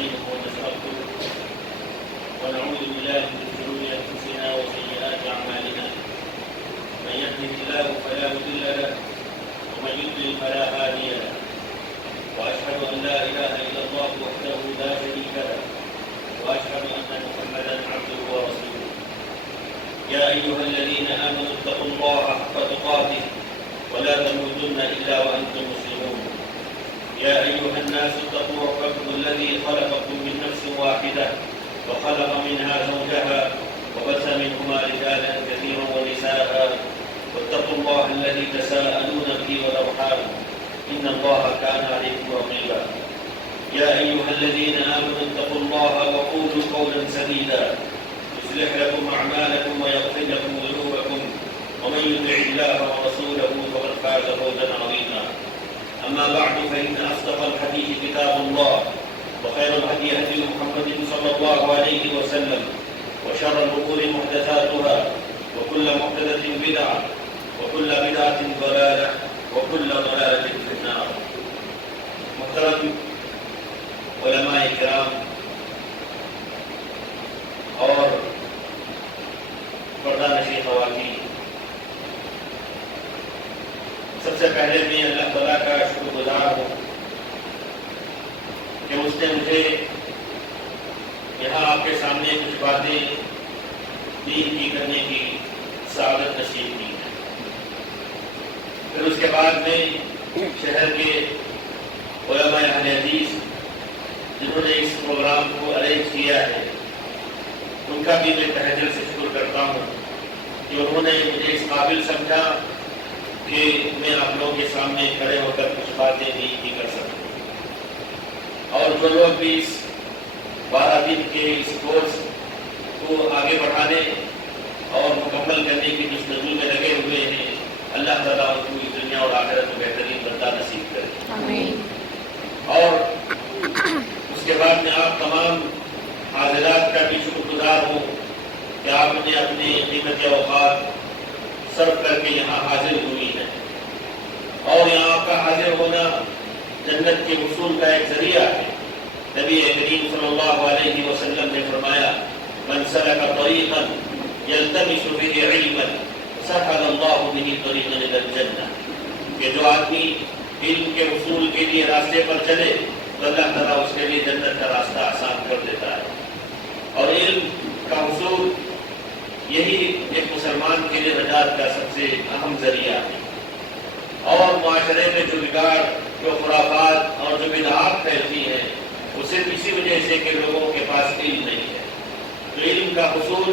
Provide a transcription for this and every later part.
ونستعينه ونستغفره ونعوذ بالله من شرور أنفسنا وسيئات أعمالنا من يهده الله فلا مضل له ومن يضلل فلا هادي له وأشهد أن لا إله إلا الله وحده لا شريك له وأشهد أن محمدا عبده ورسوله يا أيها الذين آمنوا اتقوا الله حق تقاته ولا تموتن إلا وأنتم مسلمون يا أيها الناس اتقوا ربكم الذي خلقكم من نفس واحدة وخلق منها زوجها وبث منهما رجالا كثيرا ونساء واتقوا الله الذي تساءلون به والأرحام إن الله كان عليكم رقيبا يا أيها الذين آمنوا اتقوا الله وقولوا قولا سديدا يصلح لكم أعمالكم ويغفر لكم ذنوبكم ومن يطع الله ورسوله فقد فاز فوزا عظيما أما بعد فإن أصدق الحديث كتاب الله وخير الهدي هدي محمد صلى الله عليه وسلم وشر الأمور محدثاتها وكل محدثة بدعة وكل بدعة ضلالة وكل ضلالة في النار. محترم علماء کرام اور پردہ نشین خواتین، سب سے پہلے میں اللہ تعالیٰ کا شکر گزار ہوں کہ اس نے مجھے یہاں آپ کے سامنے کچھ باتیں دین کی کرنے کی سعادت نصیب کی ہے. پھر اس کے بعد میں شہر کے علماء اہل حدیث جنہوں نے اس پروگرام کو ارینج کیا ہے ان کا بھی میں تہہ دل سے شکر کرتا ہوں کہ انہوں نے مجھے اس قابل سمجھا کہ میں آپ لوگوں کے سامنے کھڑے ہو کر کچھ باتیں بھی کر سکوں. اور جو لوگ بھی اس 12 دن کے اس کورس کو آگے بڑھانے اور مکمل کرنے کی جستجو میں لگے ہوئے ہیں، اللہ تعالیٰ ان کو اس دنیا اور آخرت میں بہترین بندہ نصیب کرے. آمین. اور اس کے بعد میں آپ تمام حاضرات کا بھی شکر گزار ہوں کہ آپ نے اپنے قیمتی اوقات صرف کر کے یہاں حاضر ہوئی ہیں. اور یہاں آپ کا حاضر ہونا جنت کے حصول کا ایک ذریعہ ہے. نبی کریم صلی اللہ علیہ وسلم نے فرمایا من سلک طریقا یلتمس فیہ علما سہل اللہ بہ طریقا الی الجنہ، کہ جو آدمی علم کے حصول کے لیے راستے پر چلے تو اللہ تعالیٰ اس کے لیے جنت کا راستہ آسان کر دیتا ہے. اور علم کا حصول یہی ایک مسلمان کے لیے نجات کا سب سے اہم ذریعہ ہے. اور معاشرے میں جو بگاڑ، جو خرافات اور جو بدعات پھیلتی ہیں وہ صرف اسی وجہ سے کہ لوگوں کے پاس علم نہیں ہے. تو علم کا حصول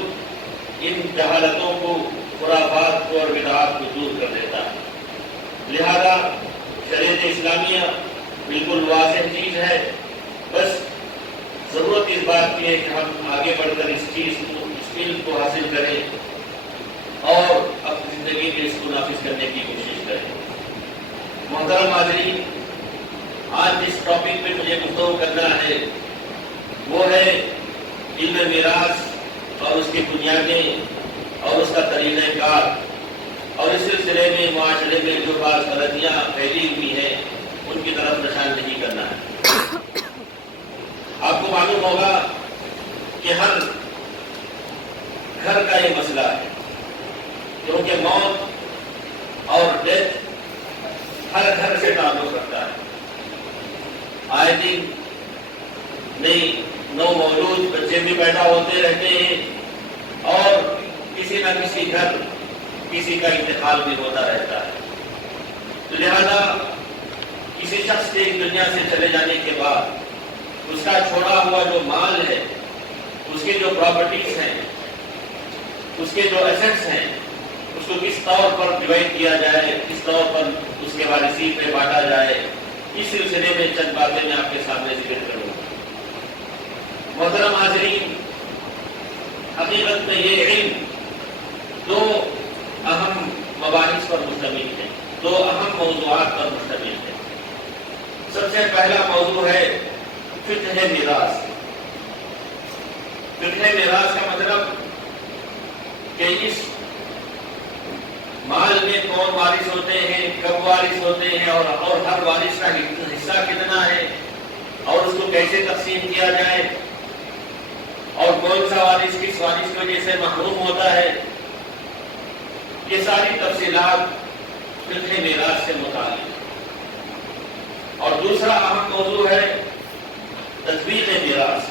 ان جہالتوں کو، خرافات کو اور بدعات کو دور کر دیتا ہے. لہذا شریعت اسلامیہ بالکل واضح چیز ہے، بس ضرورت اس بات کی ہے کہ ہم آگے بڑھ کر اس چیز کو، اس علم کو حاصل کریں اور اپنی زندگی میں اس کو نافذ کرنے کی کوشش کریں. محترم حاضرین، آج جس ٹاپک پہ مجھے گفتگو کرنا ہے وہ ہے علم میراث اور اس کی بنیادیں اور اس کا طریقہ کار، اور اس سلسلے میں معاشرے میں جو بعض غلطیاں پھیلی ہوئی ہیں ان کی طرف نشاندہی کرنا ہے. آپ کو معلوم ہوگا کہ ہر گھر کا یہ مسئلہ ہے، کیونکہ موت اور ڈیتھ ہر گھر سے تعلق رکھتا ہے. آئے دن نئی نو مولود بچے بھی پیدا ہوتے رہتے ہیں اور کسی نہ کسی گھر کسی کا انتقال بھی ہوتا رہتا ہے. تو لہذا کسی شخص کے دنیا سے چلے جانے کے بعد اس کا چھوڑا ہوا جو مال ہے، اس کی جو پراپرٹیز ہیں، اس کے جو ایسٹس ہیں، اس کو کس طور پر ڈیوائڈ کیا جائے، کس طور پر اس کے وارثین میں بانٹا جائے، اس سلسلے میں چند باتیں میں آپ کے سامنے ذکر کروں. محترم حاضرین، حقیقت میں یہ علم دو اہم مباحث پر مشتمل ہے، دو اہم موضوعات پر مشتمل ہے. سب سے پہلا موضوع ہے فقہ میراث. فقہ میراث کا مطلب کہ اس مال میں کون وارث ہوتے ہیں، کب وارث ہوتے ہیں اور ہر وارث کا حصہ کتنا ہے، اور اس کو کیسے تقسیم کیا جائے اور کون سا وارث کس وارث کی وجہ سے محروم ہوتا ہے، یہ ساری تفصیلات فقہ میراث سے متعلق۔ اور دوسرا اہم موضوع ہے تطبیق میراث۔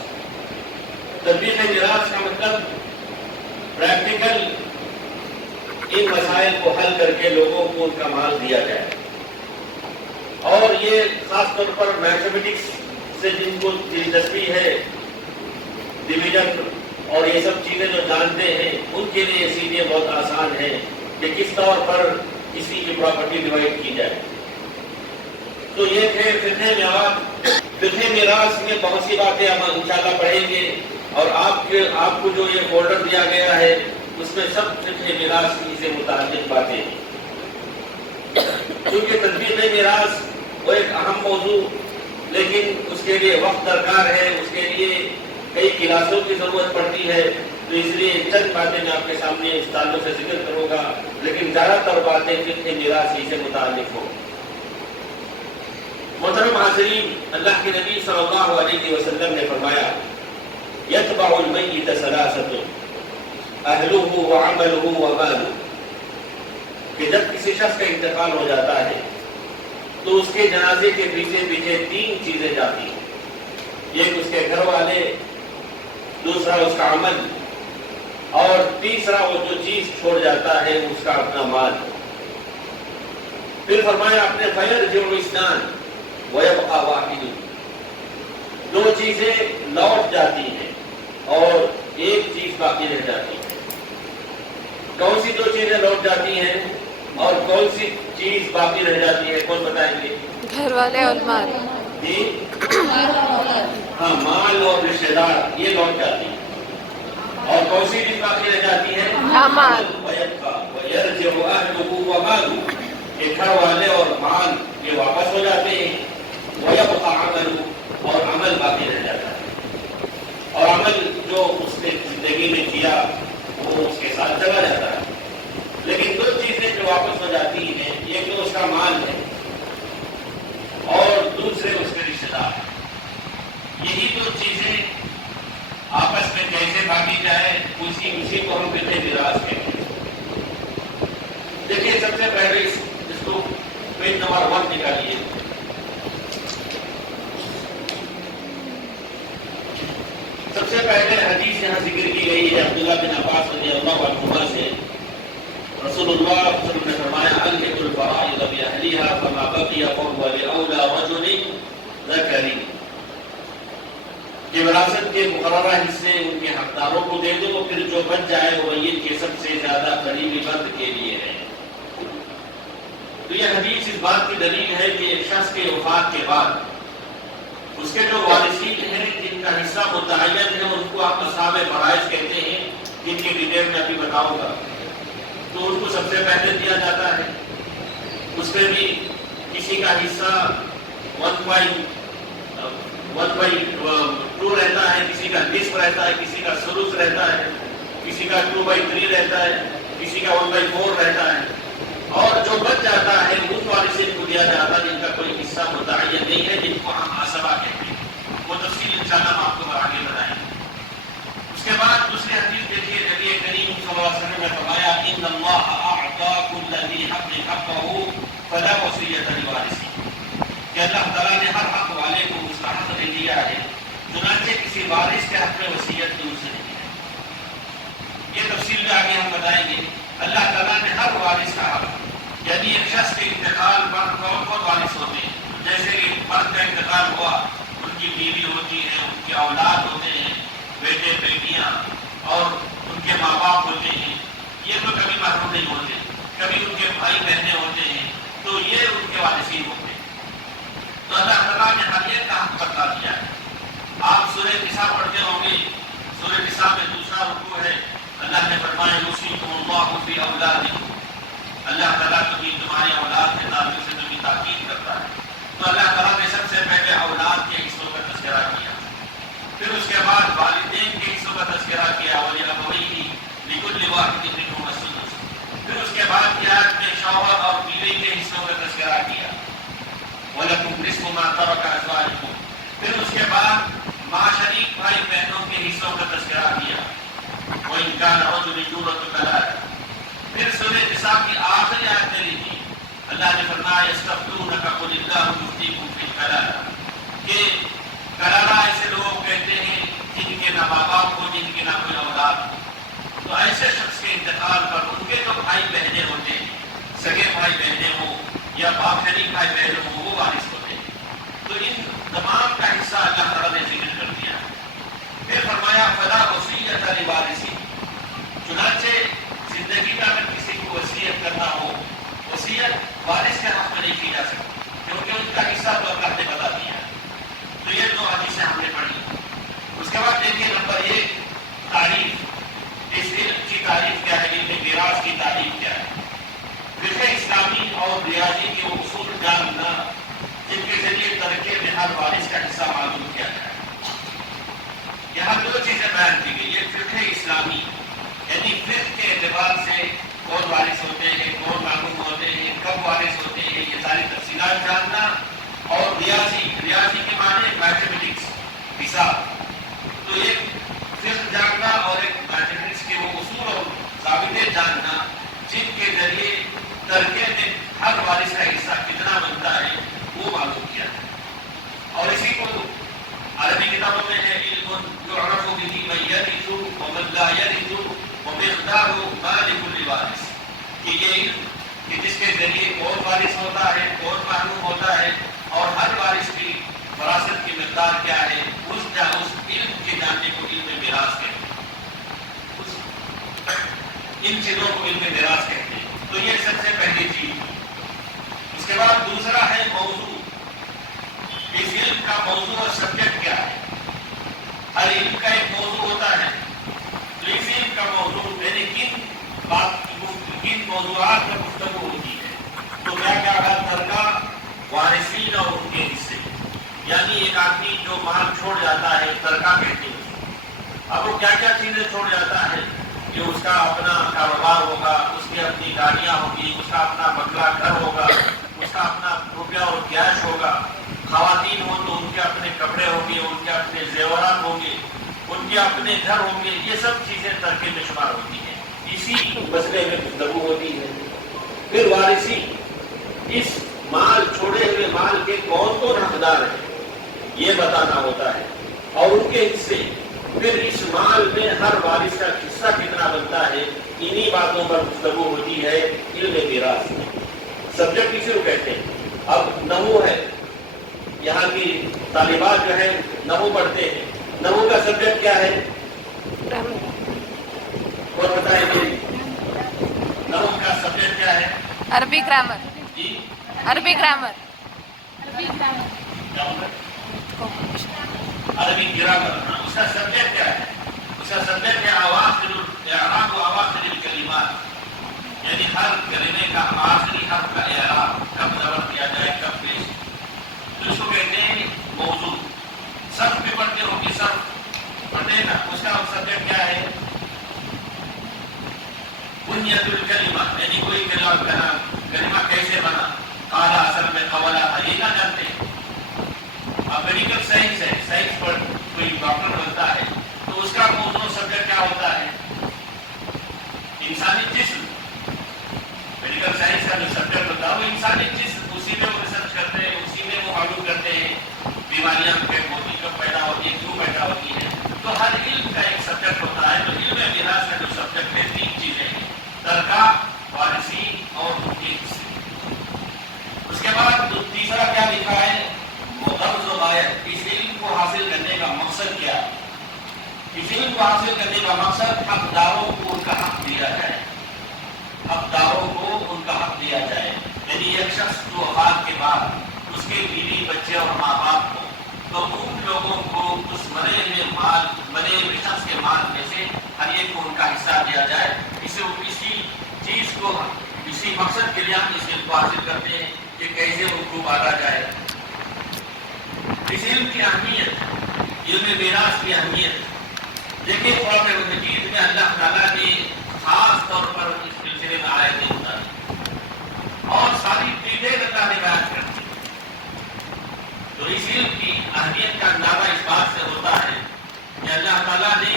تطبیق میراث کا مطلب پریکٹیکل ان مسائل کو حل کر کے لوگوں کو ان کا مال دیا جائے، اور یہ خاص طور پر میتھمیٹکس سے جن کو دلچسپی ہے، ڈویژن اور یہ سب چیزیں جو جانتے ہیں، ان کے لیے سیدھے بہت آسان ہے کہ کس طور پر کسی کی پراپرٹی ڈیوائڈ کی جائے۔ تو یہ تھے فقہ میراث۔ فقہ میراث میں بہت سی باتیں ہم انشاءاللہ پڑھیں گے، اور آپ کو جو یہ فولڈر دیا گیا ہے اس میں سب فقہ میراث سے متعلق باتیں ہیں۔ کیونکہ تطبیق میراث وہ ایک اہم موضوع، لیکن اس کے لیے وقت درکار ہے، اس کے لیے کئی کلاسوں کی ضرورت پڑتی ہے، تو اس لیے چند باتیں میں آپ کے سامنے اس تعلق سے ذکر کروں گا، لیکن زیادہ تر باتیں فقہ میراث سے متعلق ہوں۔ محترم حاضرین، اللہ کے نبی صلی اللہ علیہ وسلم نے فرمایا یتبع المیت ثلاثۃ اہلہ وعملہ ومالہ، کہ جب کسی شخص کا انتقال ہو جاتا ہے تو اس کے جنازے کے پیچھے پیچھے تین چیزیں جاتی ہیں، ایک اس کے گھر والے، دوسرا اس کا عمل، اور تیسرا وہ جو چیز چھوڑ جاتا ہے اس کا اپنا مال۔ پھر فرمایا اپنے فیرجع اثنان ویبقى واحد، دو چیزیں لوٹ جاتی ہیں اور ایک چیز باقی رہ جاتی ہے۔ کون سی دو چیزیں لوٹ جاتی ہیں اور کون سی چیز باقی رہ جاتی ہے، کون بتائیں گے؟ گھر والے اور مال۔ جی ہاں، مال اور رشتے دار یہ لوٹ جاتی ہے، اور کون سی چیز باقی رہ جاتی ہے؟ مال۔ وَيَرْجِعُ أَهْلُهُ وَمَالُهُ، کہ گھر والے اور مال یہ واپس ہو جاتے ہیں، وَيَبْقَى عَمَلُهُ، اور عمل باقی رہ جاتا ہے، اور عمل جو اس نے زندگی میں کیا وہ اس کے ساتھ چلا جاتا ہے۔ لیکن دو چیزیں جو واپس ہو جاتی ہیں، ایک تو اس کا مال ہے اور دوسرے اس کے رشتے دار ہیں۔ یہی دو چیزیں آپس میں کیسے بھاگی جائے، اسی کو ہم فقہ میراث کہتے ہیں۔ دیکھیے سب سے پہلے اس کو پیج نمبر 1 نکالیے۔ سب سے پہلے حدیث یہاں ذکر کی گئی ہے عبداللہ بن عباس رضی اللہ عنہما سے، رسول اللہ صلی اللہ علیہ وسلم نے فرمایا الحق الفرائض باہلها فما بقي فهو لاولى رجل ذكر، کہ وراثت کے مقررہ حصے ان کے حقداروں کو دے دو، پھر جو بچ جائے وہ میت کے سب سے زیادہ قریبی فرد کے لیے ہے۔ تو یہ حدیث اس بات کی دلیل ہے کہ ایک شخص کے وفات کے بعد اس کے جو وارثین ہیں جن کا حصہ متعین ہے ان کو آپ اصحاب فرائض کہتے ہیں، جن کی ڈیٹیل میں ابھی بتاؤں گا، تو ان کو سب سے پہلے دیا جاتا ہے۔ اس میں بھی کسی کا حصہ 1/2 رہتا ہے، کسی کا نصف رہتا ہے، کسی کا ثلث رہتا ہے، کسی کا 2/3 رہتا ہے، کسی کا 1/4 رہتا ہے، اور جو بچ جاتا ہے اس وارثین کو دیا جاتا ہے جن کا کوئی حصہ متعین نہیں ہے، جن کو ہم عصبہ کہتے ہیں۔ وہ تفصیل انشاءاللہ ہم آپ کو آگے بتائیں گے۔ اس کے بعد دوسری حدیث دیکھیے، نبی کریم صلی اللہ علیہ وسلم نے فرمایا ان اللہ اعطى كل ذي حق حقه فلا وصیۃ لوارث، کہ اللہ تعالیٰ نے ہر حق والے کو اس کا حق دے دیا ہے، چنانچہ کسی وارث کے حق میں وصیت کی اسے نہیں ہے۔ یہ تفصیل میں آگے ہم بتائیں گے۔ اللہ تعالیٰ نے ہر وارث کا حق، یعنی ایک شخص کے انتقال پر کون کون وارث ہوتے ہیں، جیسے کہ مرد کا انتقال ہوا، ان کی بیوی ہوتی ہے، ان کے اولاد ہوتے ہیں، بیٹے بیٹیاں اور ان کے ماں باپ ہوتے ہیں، یہ تو کبھی محروم نہیں ہوتے، کبھی ان کے بھائی بہنیں ہوتے ہیں، تو یہ ان کے وارثین ہوتے ہیں۔ تو اللہ تعالیٰ نے ہر ایک کا حق بتا دیا ہے۔ آپ سورہ نساء پڑھتے ہوں گے، سورہ نساء میں دوسرا رکوع ہے، اللہ نے فرمایا یوصیکم اللہ فی اولادکم، اللہ تعالیٰ کبھی تمہارے اولاد کے تعلق سے کبھی تاکید کرتا ہے۔ تو اللہ تعالیٰ نے سب سے پہلے اولاد کے حصوں کا تذکرہ کیا، پھر اس کے بعد والدین کے حصوں کا تذکرہ کیا، وَلِأَبَوَيْهِ لِكُلِّ وَاحِدٍ مِنْهُمَا السُّدُسُ، پھر اس کے بعد آیات میں شوہر اور بیوی کے حصوں کا تذکرہ کیا، وَلَكُمْ نِصْفُ مَا تَرَكَ أَزْوَاجُكُمْ، پھر اس کے بعد معاشری بھائی بہنوں کے حصوں کا تذکرہ کیا، وہ ان کا نعوذ بالجورۃ کلال۔ پھر سورہ نساء کی آخری آیت میں لیجیے، اللہ نے فرمایا یستفتونک قل اللہ یفتیکم فی الکلالہ، کہ کلالہ ایسے لوگ کہتے ہیں جن کے نہ ماں باپ ہو، جن کے نہ کوئی اولاد ہو، تو ایسے شخص کے انتقال پر ان کے جو بھائی بہنیں ہوتے ہیں، سگے بھائی بہنیں ہوں یا باپ شریک بھائی بہن ہوں، وہ وارث ہوتے ہیں۔ تو ان تمام کا حصہ اللہ تعالیٰ نے ذکر کر دیا۔ پھر فرمایا فلا وصیۃ لوارث، چنانچہ زندگی میں اگر کسی کو وصیت کرنا ہو، وصیت وارث کے حق میں نہیں کی جا سکتی، کیونکہ ان کا حصہ تو اللہ نے بتا دیا۔ تو یہ دو حدیثیں ہم نے پڑھی۔ اس کے بعد دیکھیے نمبر 1 تعریف، اس علم کی تعریف کیا ہے، علم میراث کی تعریف کیا ہے۔ فقہ اسلامی اور ریاضی کے اصول جاننا جن کے ذریعے ترکے میں ہر وارث کا حصہ معلوم کیا جائے۔ یہاں دو چیزیں بیان کی گئی، یہ فقہ اسلامی یعنی فقہ کے اعتبار سے کون وارث ہوتے ہیں، کون معلوم ہوتے ہیں، کب وارث ہوتے ہیں، یہ ساری تفصیلات جاننا، اور ریاضی کے معنی میتھمیٹکس، حساب۔ تو ایک فقہ جاننا اور ایک میتھمیٹکس کے وہ اصول اور ضابطے جاننا جن کے ذریعے ترکے میں ہر وارث کا حصہ کتنا بنتا ہے وہ معلوم کیا ہے۔ اور اسی کو عربی کتابوں میں ہے علم یعرف بہ من یرث ومن لا یرث ومقدار ما لکل وارث، کہ یہ علم کہ جس کے ذریعے کون وارث ہوتا ہے، کون معلوم ہوتا ہے، اور ہر وارث کی وراثت کی مقدار کیا ہے، اس علم کے جاننے کو علم میراث کہتے ہیں، ان چیزوں کو علم میراث کہتے ہیں۔ تو یہ سب سے پہلی چیز۔ اس کے بعد دوسرا ہے موضوع، اس علم کا موضوع اور سبجیکٹ کیا ہے۔ ہر علم کا ایک موضوع ہوتا ہے، تو اس علم کا موضوع یعنی کن موضوعات پر گفتگو ہوتی ہے۔ تو کیا ترکہ، وارثین اور ان کے حصے، یعنی ایک آدمی جو مال چھوڑ جاتا ہے ترکہ کہتے ہیں۔ اب وہ کیا کیا چیزیں چھوڑ جاتا ہے، کہ اس کا اپنا کاروبار ہوگا، اس کی اپنی گاڑیاں ہوگی، اس کا اپنا بنگلہ گھر ہوگا، اس کا اپنا روپیہ اور کیش ہوگا، خواتین ہوں تو ان کے اپنے کپڑے ہوں گے، ان کے اپنے زیورات ہوں گے، ان کے اپنے گھر ہوں گے، یہ سب چیزیں ترکے میں شمار ہوتی ہیں، اسی مسئلے میں گفتگو ہوتی ہے۔ پھر وارثی، اس مال چھوڑے ہوئے مال کے کون کون حقدار ہیں یہ بتانا ہوتا ہے، اور ان کے حصے۔ پھر اس مال میں ہر وارث کا حصہ کتنا بنتا ہے، انہی باتوں پر گفتگو ہوتی ہے علم میراث میں۔ سبجیکٹ کسی کو کہتے ہیں۔ اب نحو ہے، یہاں کی طالبات جو ہے نحو پڑھتے ہیں، نحو کا سبجیکٹ کیا ہے، اور بتائیں گے نحو کا سبجیکٹ کیا ہے؟ عربی گرامر۔ جی عربی گرامر۔ عربی گرامر، اس کا سبجیکٹ کیا ہے؟ اس کا سبجیکٹ ہے اعراب و اواخر الکلمات، یعنی ہر کلمے کا آخری حرف کا اعراب، کب زبر کیا جائے، کب پیش، تو اس کو کہتے ہیں موضوع۔ صرف بھی پڑھتے ہو کہ صرف پڑھتے ہیں نا، اس کا سبجیکٹ کیا ہے؟ بنیت الکلمہ، یعنی کوئی کلمہ کیسے بنا، قالا اصل میں قولا تھا، یہ نہ جانتے ہیں۔ اب میڈیکل سائنس ہے، سائنس پر کوئی ڈاکٹر بنتا ہے تو اس کا موضوع سبجیکٹ کیا ہوتا ہے؟ انسانی جسم۔ میڈیکل سائنس کا جو سبجیکٹ ہوتا ہے وہ انسانی جسم، اسی میں وہ ریسرچ کرتے ہیں، اسی میں وہ معلوم کرتے ہیں بیماریاں کب پیدا ہوتی ہیں، کیوں پیدا ہوتی ہیں۔ تو ہر علم کا ایک سبجیکٹ ہوتا ہے۔ تو علم میراث کا جو سبجیکٹ ہے 3 چیزیں ہیں، ترکہ، وارثی اور ان کے حصے۔ اس کے بعد تیسرا کیا لکھا ہے، وہ غرض و غایت، اس علم کو حاصل کرنے کا مقصد کیا ہے۔ اس علم کو حاصل کرنے کا مقصد حقداروں کو ان کا حق دیا جائے، حقداروں کو ان کا حق دیا جائے، یعنی ایک شخص جو وفات کے بعد اس کے بیوی بچے اور ماں باپ کو، تو ان لوگوں کو اس مرے ہوئے شخص کے مال میں سے ہر ایک کو ان کا حصہ دیا جائے۔ اسی چیز کو، اسی مقصد کے لیے ہم اس علم کو حاصل کرتے ہیں کہ کیسے ان کو بانٹا جائے۔ اس علم کی اہمیت، علم میراث کی اہمیت دیکھیے، قرآن مجید میں اللہ تعالیٰ نے خاص طور پر اس سلسلے میں آیتیں اتاری اور ساری ڈیٹیل اللہ نے بیان کر دی۔ تو اس علم کی اہمیت کا اندازہ اس بات سے ہوتا ہے کہ اللہ تعالیٰ نے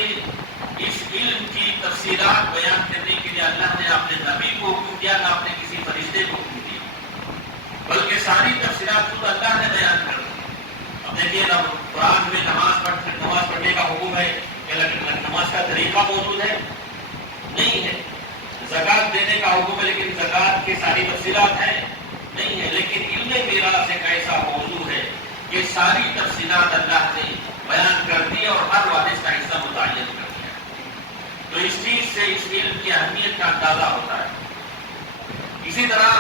اس علم کی تفصیلات بیان کرنے کے لیے اللہ نے اپنے نبی کو حکم دیا، نہ اپنے کسی فرشتے کو حکم دیا، بلکہ ساری تفصیلات خود اللہ نے بیان کر دی۔ اب دیکھیے نا، قرآن میں نماز پڑھنے کا حکم ہے، نماز کا طریقہ موجود ہے؟ نہیں ہے۔ زکوٰۃ دینے کا حکم ہے، لیکن زکوٰۃ کی ساری تفصیلات ہیں؟ نہیں ہے۔ لیکن علم میراث ایک ایسا موضوع ہے کہ ساری تفصیلات اللہ نے بیان کر دی اور ہر وارث کا حصہ متعین کر دیا۔ تو اس چیز سے اس علم کی اہمیت کا اندازہ ہوتا ہے۔ اسی طرح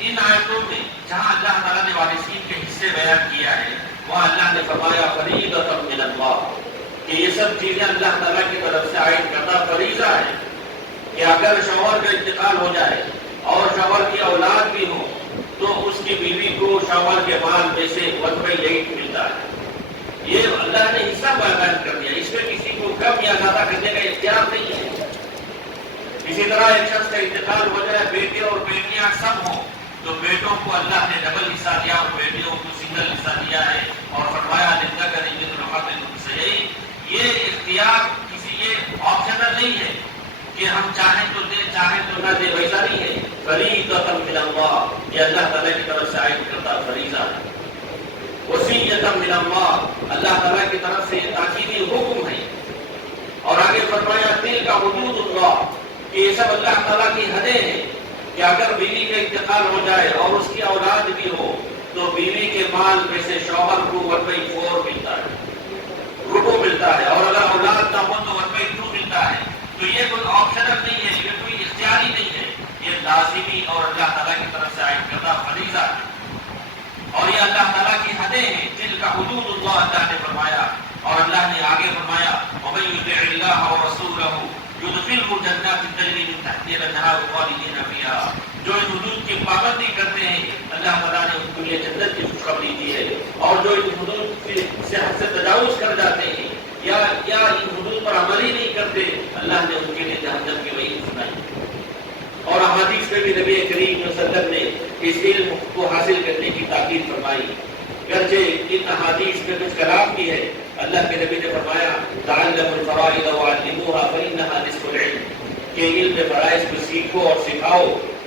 ان آیتوں میں جہاں اللہ تعالیٰ نے وارثین کے حصے بیان کیا ہے، وہاں اللہ نے فرمایا فریضۃ من اللہ، کہ یہ سب چیزیں اللہ تعالیٰ کی طرف سے عائد کردہ فریضہ ہے کہ اگر شوہر کا انتقال ہو جائے اور شوہر کی اولاد بھی ہو تو اس کی بیوی کو شوہر کے مال میں سے 1/8 ملتا ہے۔ یہ اللہ نے حصہ بیان کر دیا، اس میں کسی کو کم یا زیادہ کرنے کا اختیار نہیں ہے۔ اسی طرح ایک شخص کا انتقال ہو جائے، بیٹے اور بیٹیاں سب ہوں، تو بیٹوں کو اللہ نے ڈبل حصہ دیا اور بیٹیوں کو سنگل حصہ دیا ہے، اور فرمایا للذکر مثل حظ الانثیین۔ یہ اختیار کسی، یہ آپشنل نہیں ہے کہ ہم چاہیں تو دیں چاہیں تو نہ دیں، ویسا نہیں ہے۔ فریضۃ من اللہ، یہ اللہ تعالیٰ کی طرف سے عائد کردہ فریضہ ہے۔ وصیۃ من اللہ، اللہ تعالیٰ کی طرف سے یہ تاکیدی حکم ہے۔ اور آگے فرمایا تلک حدود اللہ، کہ یہ سب اللہ تعالیٰ کی حدیں ہیں کہ اگر بیوی کا انتقال ہو جائے اور اس کی اولاد بھی ہو تو بیوی کے مال میں سے شوہر کو 1/4 ملتا ہے، ربع ملتا ہے، اور اگر اولاد نہ ہو تو 1/2 ملتا ہے۔ تو یہ کوئی آپشنل نہیں ہے، یہ کوئی اختیاری نہیں ہے، یہ لازمی اور اللہ تعالیٰ کی طرف سے عائد کردہ فریضہ ہے، اور یہ اللہ تعالیٰ کی حدیں ہیں۔ تلک حدود اللہ، اللہ نے فرمایا، اور اللہ نے آگے فرمایا وَمَن يُطِعِ اللَّهَ وَرَسُولَهُ يُدْخِلْهُ جَنَّاتٍ تَجْرِی مِن تَحْتِهَا الْأَنْهَارُ خَالِدِینَ فِیہَا، جو ان حدود کی پابندی کرتے ہیں اللہ تعالیٰ نے ان کو یہ جنت کی خوشخبری دی ہے، اور جو ان حدود سے حد سے تجاوز کر جاتے ہیں یا ان حدود پر عمل ہی نہیں کرتے، اللہ نے ان کے لیے جہنم کی وعید سنائی۔ اور احادیث میں بھی نبی کریم صلی اللہ علیہ وسلم نے اس علم کو حاصل کرنے کی تاکید فرمائی، گرچہ ان احادیث میں کچھ کلام کی ہے۔ اللہ کے نبی نے فرمایا تعلموا الفرائض وعلموها فإنها نصف العلم، کہ علم فرائض کو سیکھو اور سکھاؤ،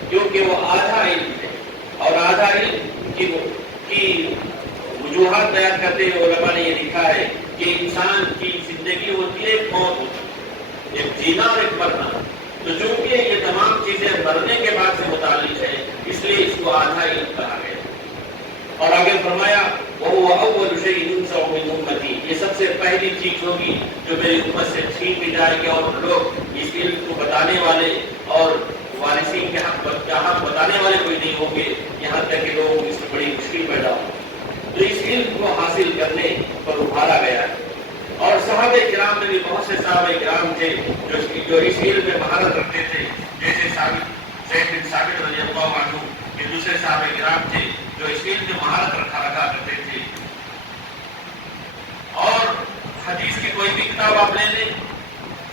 کیونکہ وہ آدھا علم ہے، اور آدھا علم کی وجوہات بیان کرتے ہوئے علماء نے یہ لکھا ہے کہ انسان کی زندگی ہوتی ہے ایک موت ہوتی ہے، ایک جینا اور ایک مرنا، تو چونکہ یہ تمام چیزیں مرنے کے بعد سے متعلق ہے اس لیے اس کو آدھا علم کہا گیا۔ اور آگے فرمایا وَهُوَ أَوَّلُ شَيْءٍ يُنزَعُ مِنْ أُمَّتِي، یہ سب سے پہلی چیز ہوگی جو میری امت سے چھین لی جائے گی، اور لوگ اس علم کو بتانے والے اور وارثین کے حق بتانے والے کوئی نہیں ہوں گے، یہاں تک کہ لوگ اس میں بڑی مشکل پیدا ہو۔ تو اس علم کو حاصل کرنے پر ابھارا گیا ہے، اور صحابہ کرام میں بھی بہت سے صحابہ کرام تھے جو اس علم میں مہارت رکھتے تھے، جیسے زید بن ثابت رضی اللہ عنہ، یہ دوسرے صحابہ کرام تھے جو اس علم میں مہارت رکھا کرتے تھے۔ اور حدیث کی کوئی بھی کتاب آپ لے لیں،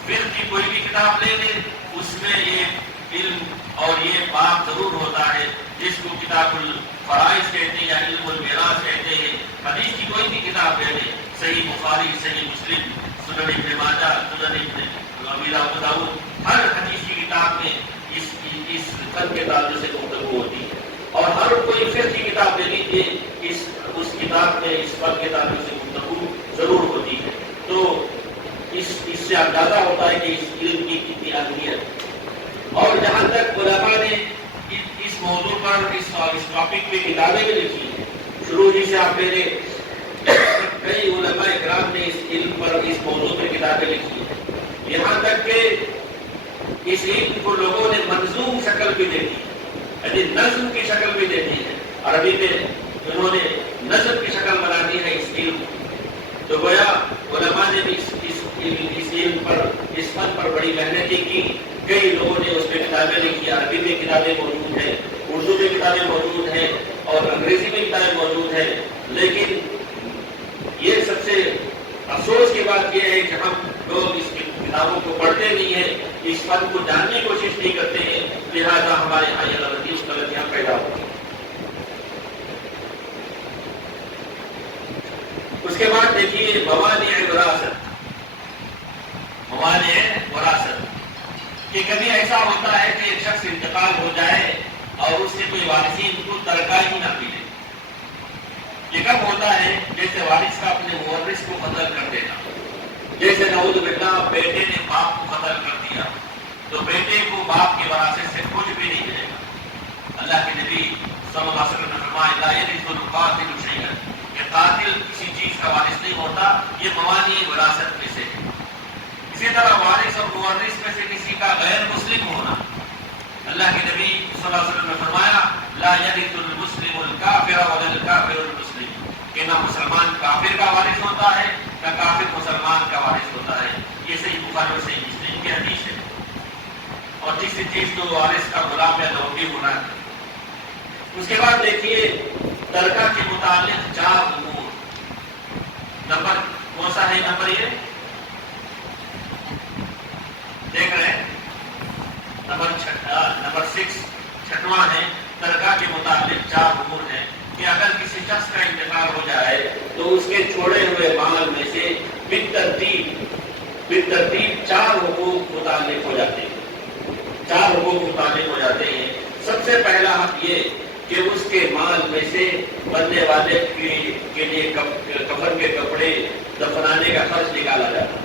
فقہ کی کوئی بھی کتاب لے لیں، اس میں یہ علم اور یہ باب ضرور ہوتا ہے، جس کو کتاب الفرائض کہتے ہیں یا علم المیراث کہتے ہیں۔ حدیث کی کوئی بھی کتاب لے لیں، صحیح بخاری، صحیح مسلم، سنن ابن ماجہ، سنن ابی داؤد، ہر حدیث کی کتاب میں اس فن کے تعلق سے گفتگو ہوتی ہے، اور ہر کوئی فقہ کی کتاب لے لیجیے، اس کتاب میں اس فن کے تعلق سے گفتگو ضرور ہوتی ہے۔ تو اس سے اندازہ ہوتا ہے کہ اس علم کی کتنی اہمیت۔ اور جہاں تک علماء نے اس موضوع پر اس ٹاپک پہ کتابیں بھی لکھی ہیں، شروع ہی سے آپ میرے کئی علماء اکرام نے اس علم پر اس موضوع پر کتابیں لکھی ہیں، یہاں تک کہ اس علم کو لوگوں نے منظوم شکل بھی دے دی، یعنی نظم کی شکل بھی دے دی ہے، عربی میں انہوں نے نظم کی شکل بنا دی ہے اس علم۔ تو گویا علماء نے بھی اس علم پر، اس فن پر بڑی محنتیں کی، کئی لوگوں نے اس میں کتابیں لکھی، عربی میں کتابیں موجود ہیں، اردو میں کتابیں موجود ہیں، اور انگریزی میں کتابیں موجود ہیں، لیکن یہ سب سے افسوس کی بات یہ ہے کہ ہم لوگ اس کتابوں کو پڑھتے نہیں ہیں، اس فن کو جاننے کی کوشش نہیں کرتے ہیں، لہذا ہمارے یہاں یہ غلطیاں پیدا ہوتی ہیں۔ اس کے کہ کبھی ایسا ہوتا ہے کہ ایک شخص انتقال ہو جائے اور اس سے کوئی وارثین کو ترکہ ہی نہ ملے. یہ کب ہوتا ہے؟ جیسے وارث کا اپنے مورث کو قتل کر دینا. جیسے نعوذ باللہ بیٹے نے باپ کو قتل کر دیا تو بیٹے کو باپ کے وراثت سے کچھ بھی نہیں ملے گا. اللہ کے نبی صلی اللہ علیہ وسلم نے فرمایا لا یرث القاتل شیئا، کہ قاتل کسی چیز کا وارث نہیں ہوتا، یہ موانع وراثت میں سے ہے. اسی طرح وارث اور مورث میں سے کسی کا غیر مسلم ہونا. اللہ کے نبی صلی اللہ علیہ وسلم نے فرمایا لا یرث المسلم الکافر ولا الکافر المسلم، کہ نہ مسلمان کافر کا وارث ہوتا ہے نہ کافر مسلمان کا وارث ہوتا ہے. یہ صحیح بخاری اور صحیح مسلم کی حدیث ہے. اور تیسری چیز تو وارث کا غلام یا لونڈی ہونا ہے. اس کے بعد دیکھیے ترکہ کے متعلق 4 امور. نمبر کون سا ہے؟ نمبر یہ دیکھ رہے ہیں نمبر 6 چھٹواں ہے. ترکہ کے متعلق 4 امور ہیں کہ اگر کسی شخص کا انتقال ہو جائے تو اس کے چھوڑے ہوئے مال میں سے بالترتیب 4 حقوق متعلق ہو جاتے ہیں. 4 حقوق متعلق ہو جاتے ہیں. سب سے پہلا حق یہ کہ اس کے مال میں سے مرنے والے کے لیے کفن کے کپڑے دفنانے کا خرچ نکالا جاتا ہے.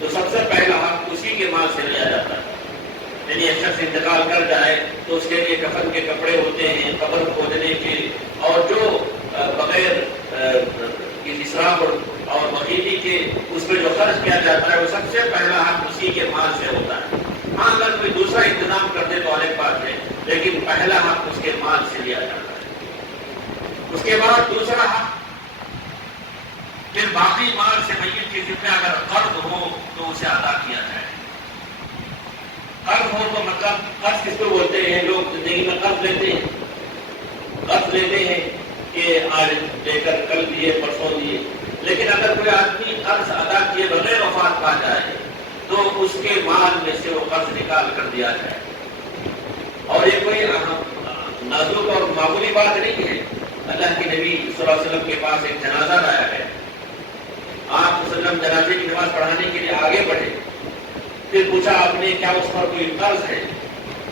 تو سب سے پہلا حق اسی کے مال سے لیا جاتا ہے. یعنی ایک شخص انتقال کر جائے تو اس کے لیے کفن کے کپڑے ہوتے ہیں، قبر کھودنے کے، اور جو بغیر کسی اسراف اور بخیلی کے اس پہ جو خرچ کیا جاتا ہے وہ سب سے پہلا حق اسی کے مال سے ہوتا ہے. ہاں اگر کوئی دوسرا انتظام کر دے تو الگ بات ہے، لیکن پہلا حق اس کے مال سے لیا جاتا ہے. اس کے بعد دوسرا حق پھر باقی مال سے میت کے ذمہ اگر قرض ہو تو اسے ادا کیا جائے. قرض ہو تو مطلب قرض کس کو بولتے ہیں؟ لوگ زندگی میں قرض لیتے ہیں کہ آج لے کر کل دیے پرسوں دیے، لیکن اگر کوئی آدمی قرض ادا کیے بغیر وفات پا جائے تو اس کے مال میں سے وہ قرض نکال کر دیا جائے. اور یہ کوئی نازک اور معمولی بات نہیں ہے. اللہ کے نبی صلی اللہ علیہ وسلم کے پاس ایک جنازہ لایا ہے. آپ وسلم جنازے کی نماز پڑھانے کے لیے آگے بڑھے. پھر پوچھا آپ نے کیا اس پر کوئی قرض ہے؟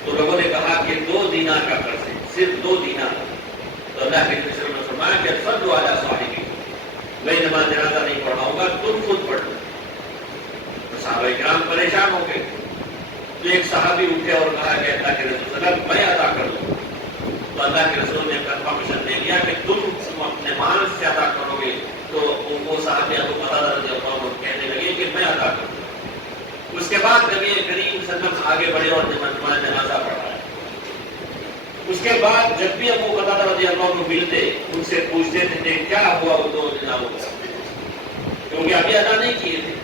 تو لوگوں نے کہا کہ 2 دینار کا قرض ہے، صرف 2 دینار. تو اللہ کے نبی صلی اللہ علیہ وسلم نے فرمایا کہ صلوا علی صاحبکم، میں نماز جنازہ نہیں پڑھاؤں گا، تم خود پڑھ لو. تو صحابہ کرام پریشان ہو گئے. تو ایک صحابی اٹھے اور کہا کہ اللہ کے رسول صلی اللہ علیہ وسلم میں ادا کر دوں. تو اللہ کے رسول نے کنفرمیشن دے دیا کہ تم اپنے مال سے ادا کرو گے. تو وہ صحابی ابو قتادہ رضی اللہ عنہ کہنے لگے کہ میں ادا کر دوں. اس کے بعد نبی کریم صلی اللہ علیہ وسلم آگے بڑھے اور نماز جنازہ پڑھایا. اس کے بعد جب بھی ابو قتادہ رضی اللہ عنہ ملتے ان سے پوچھتے تھے کیا ہوا وہ 2 دیناروں کا، کیونکہ ابھی ادا نہیں کیے تھے.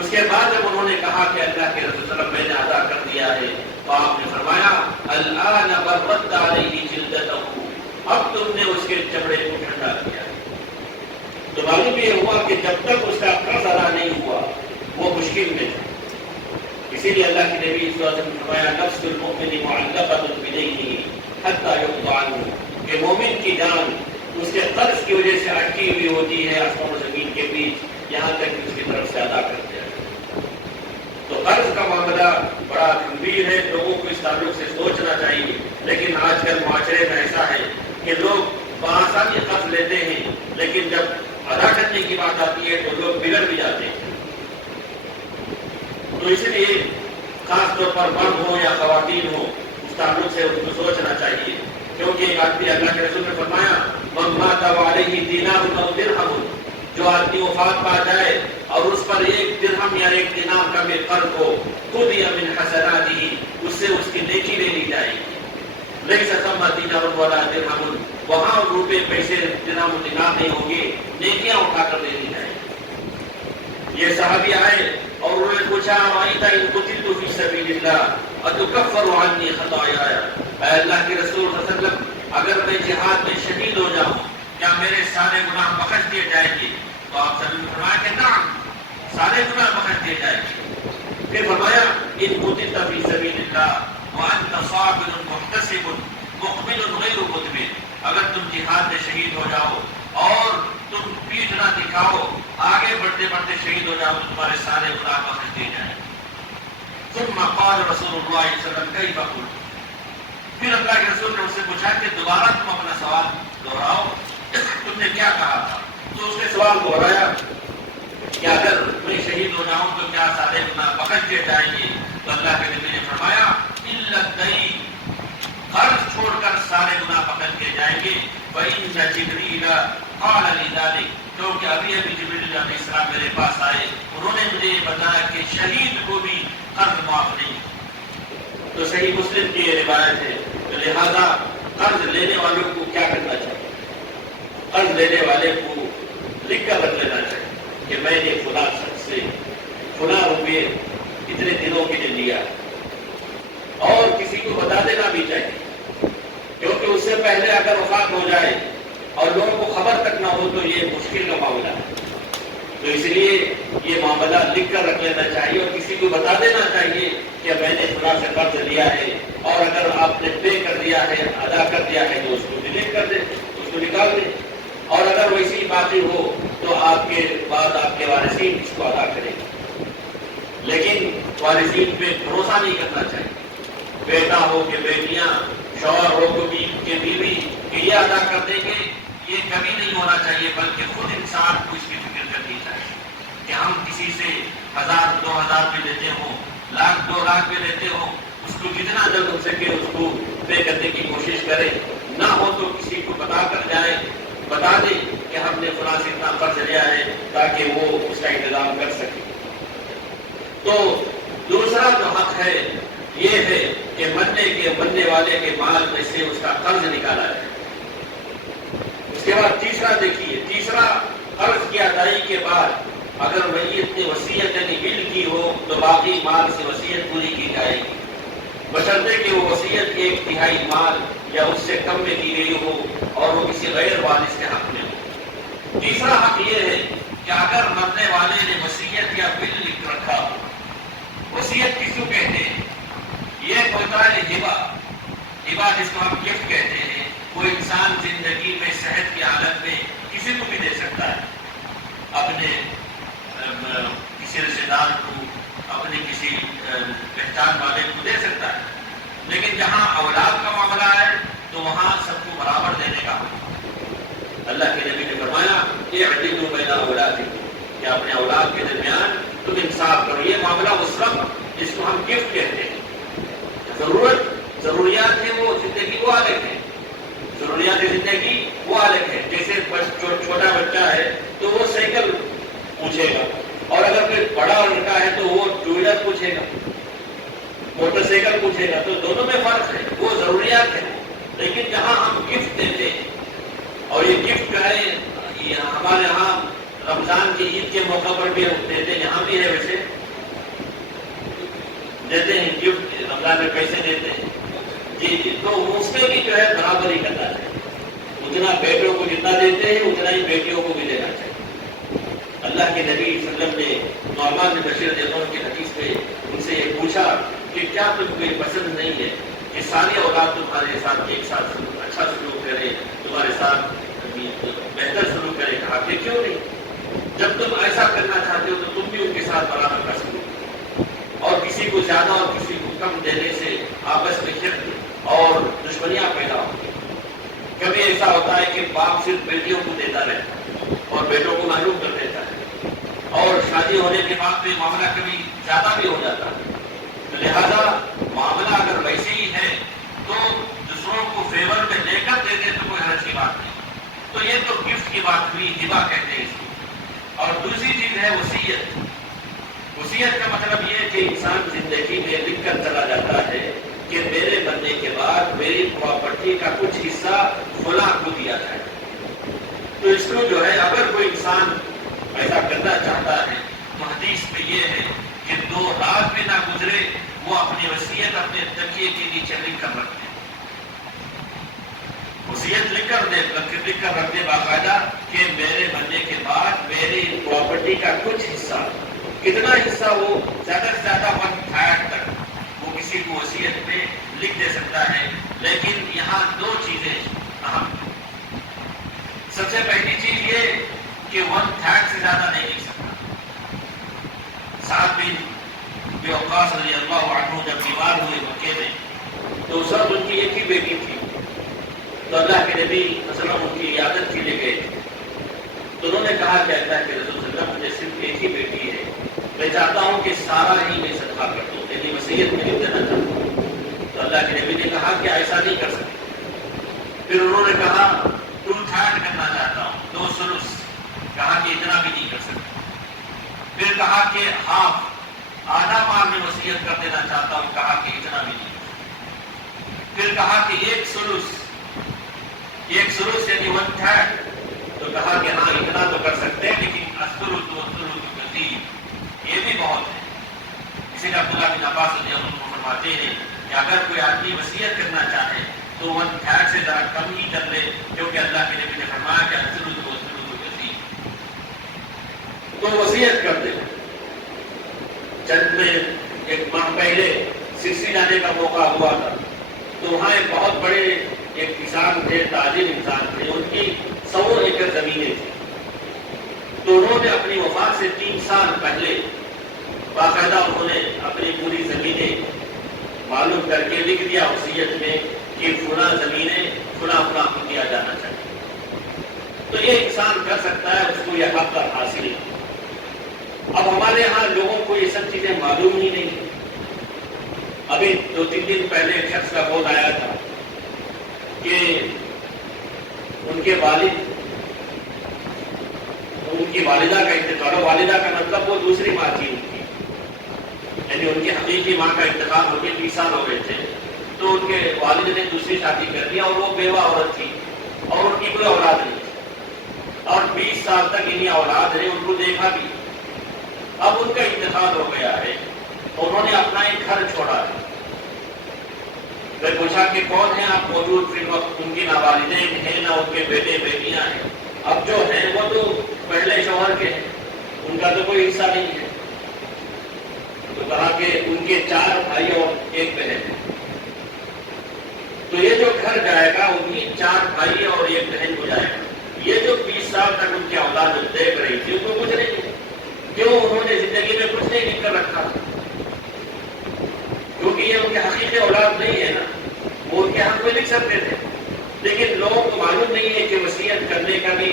اس کے بعد جب انہوں نے کہا کہ اللہ کے رسول صلی اللہ علیہ وسلم میں نے ادا کر دیا ہے، تو آپ نے فرمایا الآن برد علیہ جلدتہ، اب تم نے اس کے چمڑے کو ٹھنڈا کیا. تو معلوم یہ ہوا کہ جب تک اس کا قرض ادا نہیں ہوا وہ مشکل میں تھا. اسی لیے اللہ کے نبی صلی اللہ علیہ وسلم نے فرمایا نفس المؤمن معلقۃ بدینہ حتی یقضى عنہ، کہ مومن کی جان اس کے قرض کی وجہ سے اٹکی ہوئی ہوتی ہے آسمان و زمین کے بیچ، یہاں تک کہ اس کی طرف سے ادا کر دیا جائے. تو قرض کا معاملہ بڑا گمبھیر ہے، لوگوں کو اس تعلق سے سوچنا چاہیے. لیکن آج کل معاشرے میں ایسا ہے کہ لوگ بآسانی قرض لیتے ہیں، لیکن جب ادا کرنے کی بات آتی ہے تو لوگ بگڑ بھی جاتے ہیں. تو اس لیے خاص طور پر مرد ہو یا خواتین ہو اس تعلق سے ان کو سوچنا چاہیے. کیونکہ ایک آدمی اللہ کے رسول نے فرمایا من مات وعلیہ دینار او درہم، جو آدمی وفات پا جائے اور اس پر 1 درہم یا 1 دینار کا بھی قرض ہو، خذ من حسناتہ، اس سے اس کی نیکی لے لی جائے گی. لیس ثم دینار ولا درہم، وہاں روپے پیسے درہم و دینار نہیں ہوں گے، نیکیاں اٹھا کر لے لی جائیں گی. یہ صحابی آئے اور انہوں نے پوچھا رأیت ان قتلت فی سبیل اللہ اتکفر عنی خطایا، اے اللہ کے رسول صلی اللہ علیہ وسلم اگر میں جہاد میں شہید ہو جاؤں کیا میرے سارے گناہ بخش دیے جائیں گے؟ تو آپ صلی اللہ علیہ وسلم نے فرمایا کہ نعم، سارے گناہ بخش دیے جائیں گے. پھر فرمایا ان قتلت فی سبیل اللہ وانت صابر محتسب مقبل غیر مدبر، اگر تم جہاد میں شہید ہو جاؤ اور تم پیٹھ نہ دکھاؤ، آگے بڑھتے بڑھتے شہید ہو جاؤ تو تمہارے سارے گناہ بخش دیے جائیں. ثم قال رسول اللہ صلی اللہ علیہ وسلم کیف قلت، پھر اللہ کے رسول نے اس سے پوچھا کہ دوبارہ تم اپنا سوال دہراؤ، تم نے کیا کہا تھا؟ تو اس نے سوال دہرایا کہ اگر میں شہید ہو جاؤں تو کیا سارے گناہ پکڑ کے جائیں گے؟ تو اللہ کے نبی نے فرمایا الا الدین، قرض چھوڑ کر سارے گناہ پکڑ کے جائیں گے۔ وَإِنَّ جِبْرِيلَ قَالَ لِي ذَلِكَ، کیونکہ ابھی جبریل علیہ السلام میرے پاس آئے، انہوں نے مجھے یہ بتایا کہ شہید کو بھی قرض معاف نہیں۔ تو صحیح مسلم کی یہ روایت ہے، تو لہذا قرض لینے والوں کو کیا کرنا چاہیے؟ قرض لینے والے کو لکھ کر رکھ لینا چاہیے کہ میں نے فلاں شخص سے فلاں روپے اتنے دنوں کے لیے لیا، اور کسی کو بتا دینا بھی چاہیے، کیونکہ اس سے پہلے اگر وفات ہو جائے اور لوگوں کو خبر تک نہ ہو تو یہ مشکل کا معاملہ ہے۔ تو اس لیے یہ معاملہ لکھ کر رکھ لینا چاہیے اور کسی کو بتا دینا چاہیے کہ میں نے فلاں سے قرض لیا ہے، اور اگر آپ نے پے کر دیا ہے، ادا کر دیا ہے، تو اس کو ڈیلیٹ کر دیں، اس کو نکال دیں، اور اگر ویسی باقی ہو تو آپ کے بعد آپ کے وارثین اس کو ادا کریں گے۔ لیکن وارثین پہ بھروسہ نہیں کرنا چاہیے، بیٹا ہو کہ بیٹیاں، شوہر ہو کہ بیوی، کہ یہ ادا کر دیں گے، یہ کبھی نہیں ہونا چاہیے، بلکہ خود انسان کو اس کی فکر کرنی چاہیے کہ ہم کسی سے 1000 2000 بھی لیتے ہوں، لاکھ 2 لاکھ بھی لیتے ہوں، اس کو جتنا جلد ہو سکے اس کو پے کرنے کی کوشش کریں، نہ ہو تو کسی کو بتا کر جائیں، بتا دیں کہ ہم نے فلاں سے اتنا قرض لیا ہے، تاکہ وہ اس کا انتظام کر سکے۔ تو دوسرا جو حق ہے یہ ہے کہ مرنے والے کے مال میں سے اس کا قرض نکالا جائے۔ اس کے بعد تیسرا دیکھیے، تیسرا قرض کی ادائیگی کے بعد اگر میت نے وصیت یعنی ول کی ہو تو باقی مال سے وصیت پوری کی جائے گی، بشرطے کہ وہ وصیت 1/3 مال یا اس سے کم میں کی گئی ہو اور وہ کسی غیر وارث کے حق میں ہو۔ تیسرا حق یہ ہے کہ اگر مرنے والے نے وصیت یا ول لکھ رکھا، وصیت کس کو کہتے ہیں؟ یہ ہوتا ہے ہبہ جس کو ہم گفٹ کہتے ہیں۔ کوئی انسان زندگی میں صحت کی حالت میں کسی کو بھی دے سکتا ہے، اپنے کسی رشتے دار کو، اپنے کسی پہچان والے کو دے سکتا ہے، لیکن جہاں اولاد کا معاملہ ہے تو وہاں سب کو برابر دینے کا حکم۔ اللہ کے نبی نے فرمایا کہ اعدلوا بین اولادکم، کہ اپنے اولاد کے درمیان تم انصاف کرو۔ یہ معاملہ اس وقت جس کو ہم گفٹ کہتے ہیں، ضروریات ہے وہ زندگی وہ الگ ہے، ضروریات زندگی وہ الگ ہے۔ جیسے چھوٹا بچہ ہے تو وہ سائیکل پوچھے گا، اور اگر کوئی بڑا لڑکا ہے تو وہ 2 ویلر پوچھے گا، موٹر سائیکل پوچھے گا، تو دونوں میں فرق ہے، وہ ضروریات ہے۔ لیکن جہاں ہم گفٹ دیتے ہیں، اور یہ گفٹ جو ہے ہمارے یہاں رمضان کی عید کے موقع پر بھی ہم دیتے ہیں، یہاں بھی ہے ویسے دیتے ہیں گفٹ، رمضان میں پیسے دیتے ہیں، جی، تو اس میں بھی جو ہے برابری کرنا چاہیے، اتنا بیٹوں کو جتنا دیتے ہیں اتنا ہی بیٹیوں کو بھی دینا چاہیے۔ اللہ کے نبی صلی اللہ علیہ وسلم نے نعمان بن بشیر رضی اللہ عنہ کی حدیث میں ان سے یہ پوچھا کہ کیا تم کو یہ پسند نہیں ہے کہ ساری اولاد تمہارے ساتھ ایک ساتھ اچھا سلوک کرے، تمہارے ساتھ بہتر سلوک کرے؟ کہا کہ کیوں نہیں، جب تم ایسا کرنا چاہتے ہو تو تم بھی ان کے ساتھ برابر کا سلوک کرو، اور کسی کو زیادہ اور کسی کو کم دینے سے آپس میں شرک اور دشمنیاں پیدا ہوتی ہیں۔ کبھی ایسا ہوتا ہے کہ باپ صرف بیٹیوں کو دیتا رہتا ہے اور بیٹوں کو محروم کر دیتا ہے، اور شادی ہونے کے بعد بھی معاملہ کبھی زیادہ بھی ہو جاتا ہے۔ تو لہذا معاملہ اگر ویسے ہی ہے تو دوسروں کو فیور میں لے کر دے دے تو کوئی حرج کی بات نہیں۔ تو یہ تو گفٹ کی بات ہوئی، ہبہ کہتے ہیں اس کو۔ اور دوسری چیز ہے وصیت۔ وصیت کا مطلب یہ ہے کہ انسان زندگی میں لکھ کر چلا جاتا ہے کہ میرے مرنے کے بعد میری پراپرٹی کا کچھ حصہ فلاں کو دیا جائے۔ تو اس کو جو ہے اگر کوئی انسان ایسا کرنا چاہتا ہے تو حدیث میں یہ ہے کہ 2 رات بھی نہ گزرے وہ اپنی وصیت اپنے تکیے کے نیچے لکھ کر رکھ دے، وصیت لکھ کر رکھ دے باقاعدہ کہ میرے مرنے کے بعد میری پراپرٹی کا کچھ حصہ، کتنا حصہ، وہ زیادہ سے زیادہ 1/3 تک وہ کسی کو وصیت میں لکھ دے سکتا ہے۔ لیکن یہاں 2 چیزیں اہم۔ سب سے پہلی چیز یہ کہ 1/3 سے زیادہ نہیں لکھ سکتا، 7 دن ابی وقاص رضی اللہ عنہ جب بیمار ہوئے مکے میں تو اس وقت ان کی ایک ہی بیٹی تھی، تو اللہ کے نبی صلی اللہ علیہ وسلم ان کی عیادت کے لیے گئے تو انہوں نے کہا کہ اللہ کے رسول صلی اللہ علیہ وسلم مجھے صرف ایک ہی بیٹی ہے، میں چاہتا ہوں کہ سارا ہی میں صدقہ کر دوں، یعنی وصیت میں نہیں دینا چاہتا ہوں۔ تو اللہ کے نبی نے کہا کہ ایسا نہیں کر سکتے۔ پھر انہوں نے کہا 2/3 کرنا چاہتا ہوں، 2/3، کہا کہ اتنا بھی نہیں کر سکتے۔ پھر کہا کہ ہاف، آدھا مال میں وصیت کر دینا چاہتا ہوں، کہا کہ اتنا بھی نہیں۔ پھر کہا کہ 1/3 یعنی 1/3، تو کہا کہ ہاں اتنا تو کر سکتے ہیں، لیکن الثلث والثلث کثیر، یہ بھی بہت ہے۔ اسی لیے عبداللہ بن عباس رضی اللہ عنہ فرماتے ہیں کہ اگر کوئی آدمی وصیت کرنا چاہے تو 1/3 سے ذرا کم ہی کر لے، کیونکہ اللہ کے نبی نے فرمایا کہ الثلث والثلث کثیر، تو وصیت کر دے۔ چند میں ایک ماہ پہلے سرسی جانے کا موقع ہوا تھا، تو وہاں ایک بہت بڑے ایک کسان تھے، تاجر انسان تھے، ان کی 100 ایکڑ زمینیں تھیں، تو انہوں نے اپنی وفات سے 3 سال پہلے باقاعدہ انہوں نے اپنی پوری زمینیں معلوم کر کے لکھ دیا وصیت میں کہ فلاں زمینیں فلاں کو دیا جانا چاہیے۔ تو یہ انسان کر سکتا ہے، اس کو یہ حق حاصل ہے۔ اب ہمارے ہاں لوگوں کو یہ سب چیزیں معلوم ہی نہیں۔ ابھی 2-3 دن پہلے ایک شخص کا فون آیا تھا کہ ان کے والد، ان کی والدہ کا انتقال، والدہ کا مطلب وہ دوسری ماں تھی ان کی، یعنی ان کی حقیقی ماں کا انتقال ہو کے 20 سال ہو گئے تھے، تو ان کے والد نے دوسری شادی کر دیا اور وہ بیوہ عورت تھی اور ان کی کوئی اولاد نہیں تھی، اور 20 سال تک انہیں اولاد ہے، ان کو دیکھا بھی۔ اب ان کا انتقال ہو گیا ہے، انہوں نے اپنا ایک گھر چھوڑا ہے۔ میں پوچھا کہ کون ہیں آپ موجود؟ پھر وقت ان کی نہ والدین ہیں نہ ان کے بیٹے بیٹیاں ہیں، اب جو ہیں وہ تو پہلے شوہر کے ہیں، ان کا تو کوئی حصہ نہیں ہے۔ تو کہا کہ ان کے 4 بھائی اور 1 بہن ہے، تو یہ جو گھر جائے گا انہیں 4 بھائی اور 1 بہن کو جائے گا۔ یہ جو 20 سال تک ان کی اولاد دیکھ رہی تھی، ان کو کچھ نہیں ہے، کیوں؟ انہوں نے زندگی میں کچھ نہیں لکھ کر رکھا، کیونکہ یہ ان کے حقیقی اولاد نہیں ہے نا، وہ ان کے حق میں لکھ سکتے تھے، لیکن لوگوں کو معلوم نہیں ہے کہ وصیت کرنے کا بھی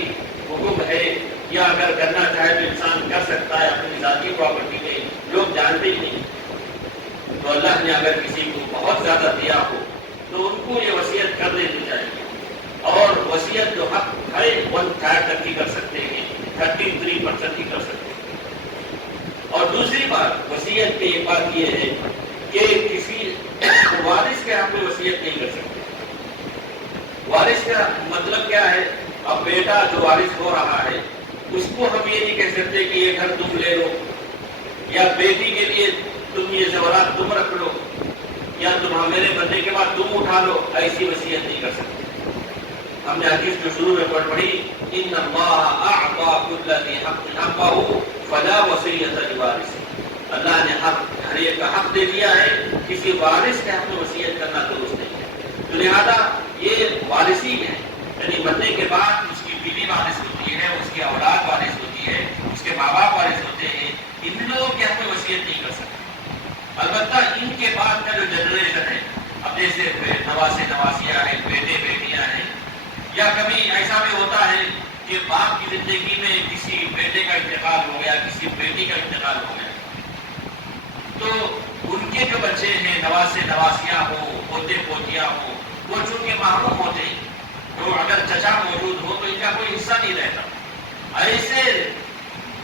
حکم ہے، یا اگر کرنا چاہے تو انسان کر سکتا ہے اپنی ذاتی پراپرٹی میں، لوگ جانتے ہی نہیں۔ تو اللہ نے اگر کسی کو بہت زیادہ دیا ہو تو ان کو یہ وصیت کر دینی چاہیے، اور وصیت جو حق ہے 1/3 تک ہی کر سکتے ہیں، 33% ہی کر سکتے ہیں۔ اور دوسری بات وصیت کی ایک بات یہ ہے کہ کسی وارث کے حق میں وصیت نہیں کر سکتے۔ وارث کا مطلب کیا ہے؟ اب بیٹا جو وارث ہو رہا ہے اس کو ہم یہ نہیں کہہ سکتے کہ یہ گھر تم لے لو، یا بیٹی کے لیے تم یہ زیورات تم رکھ لو، یا تم میرے مرنے کے بعد تم اٹھا لو، ایسی وصیت نہیں کر سکتے۔ ہم نے حدیث جو شروع میں پڑھی، ان اللہ اعطى كل ذي حق حقه فلا وصیۃ لوارث، اللہ نے حق ہر ایک کا حق دے دیا ہے، کسی وارث کے حق میں وصیت کرنا درست نہیں ہے۔ تو لہذا یہ وارثی ہے، یعنی مرنے کے بعد اس کی بیوی وارث ہوتی ہے، اس کی اولاد وارث ہوتی ہے، اس کے ماں باپ وارث ہوتے ہیں، ان لوگوں کے حق میں وصیت نہیں کر سکتے۔ البتہ ان کے بعد کا جو جنریشن ہے، اب جیسے نواسے نواسیاں ہیں، بیٹے بیٹیاں ہیں، یا کبھی ایسا بھی ہوتا ہے کہ باپ کی زندگی میں کسی بیٹے کا انتقال ہو گیا، کسی بیٹی کا انتقال ہو گیا، تو ان کے جو بچے ہیں، نواسے نواسیاں ہوں، پوتے پوتیاں ہوں، وہ چونکہ محروم ہوتے ہیں، تو اگر چچا موجود ہو تو ان کا کوئی حصہ نہیں رہتا۔ ایسے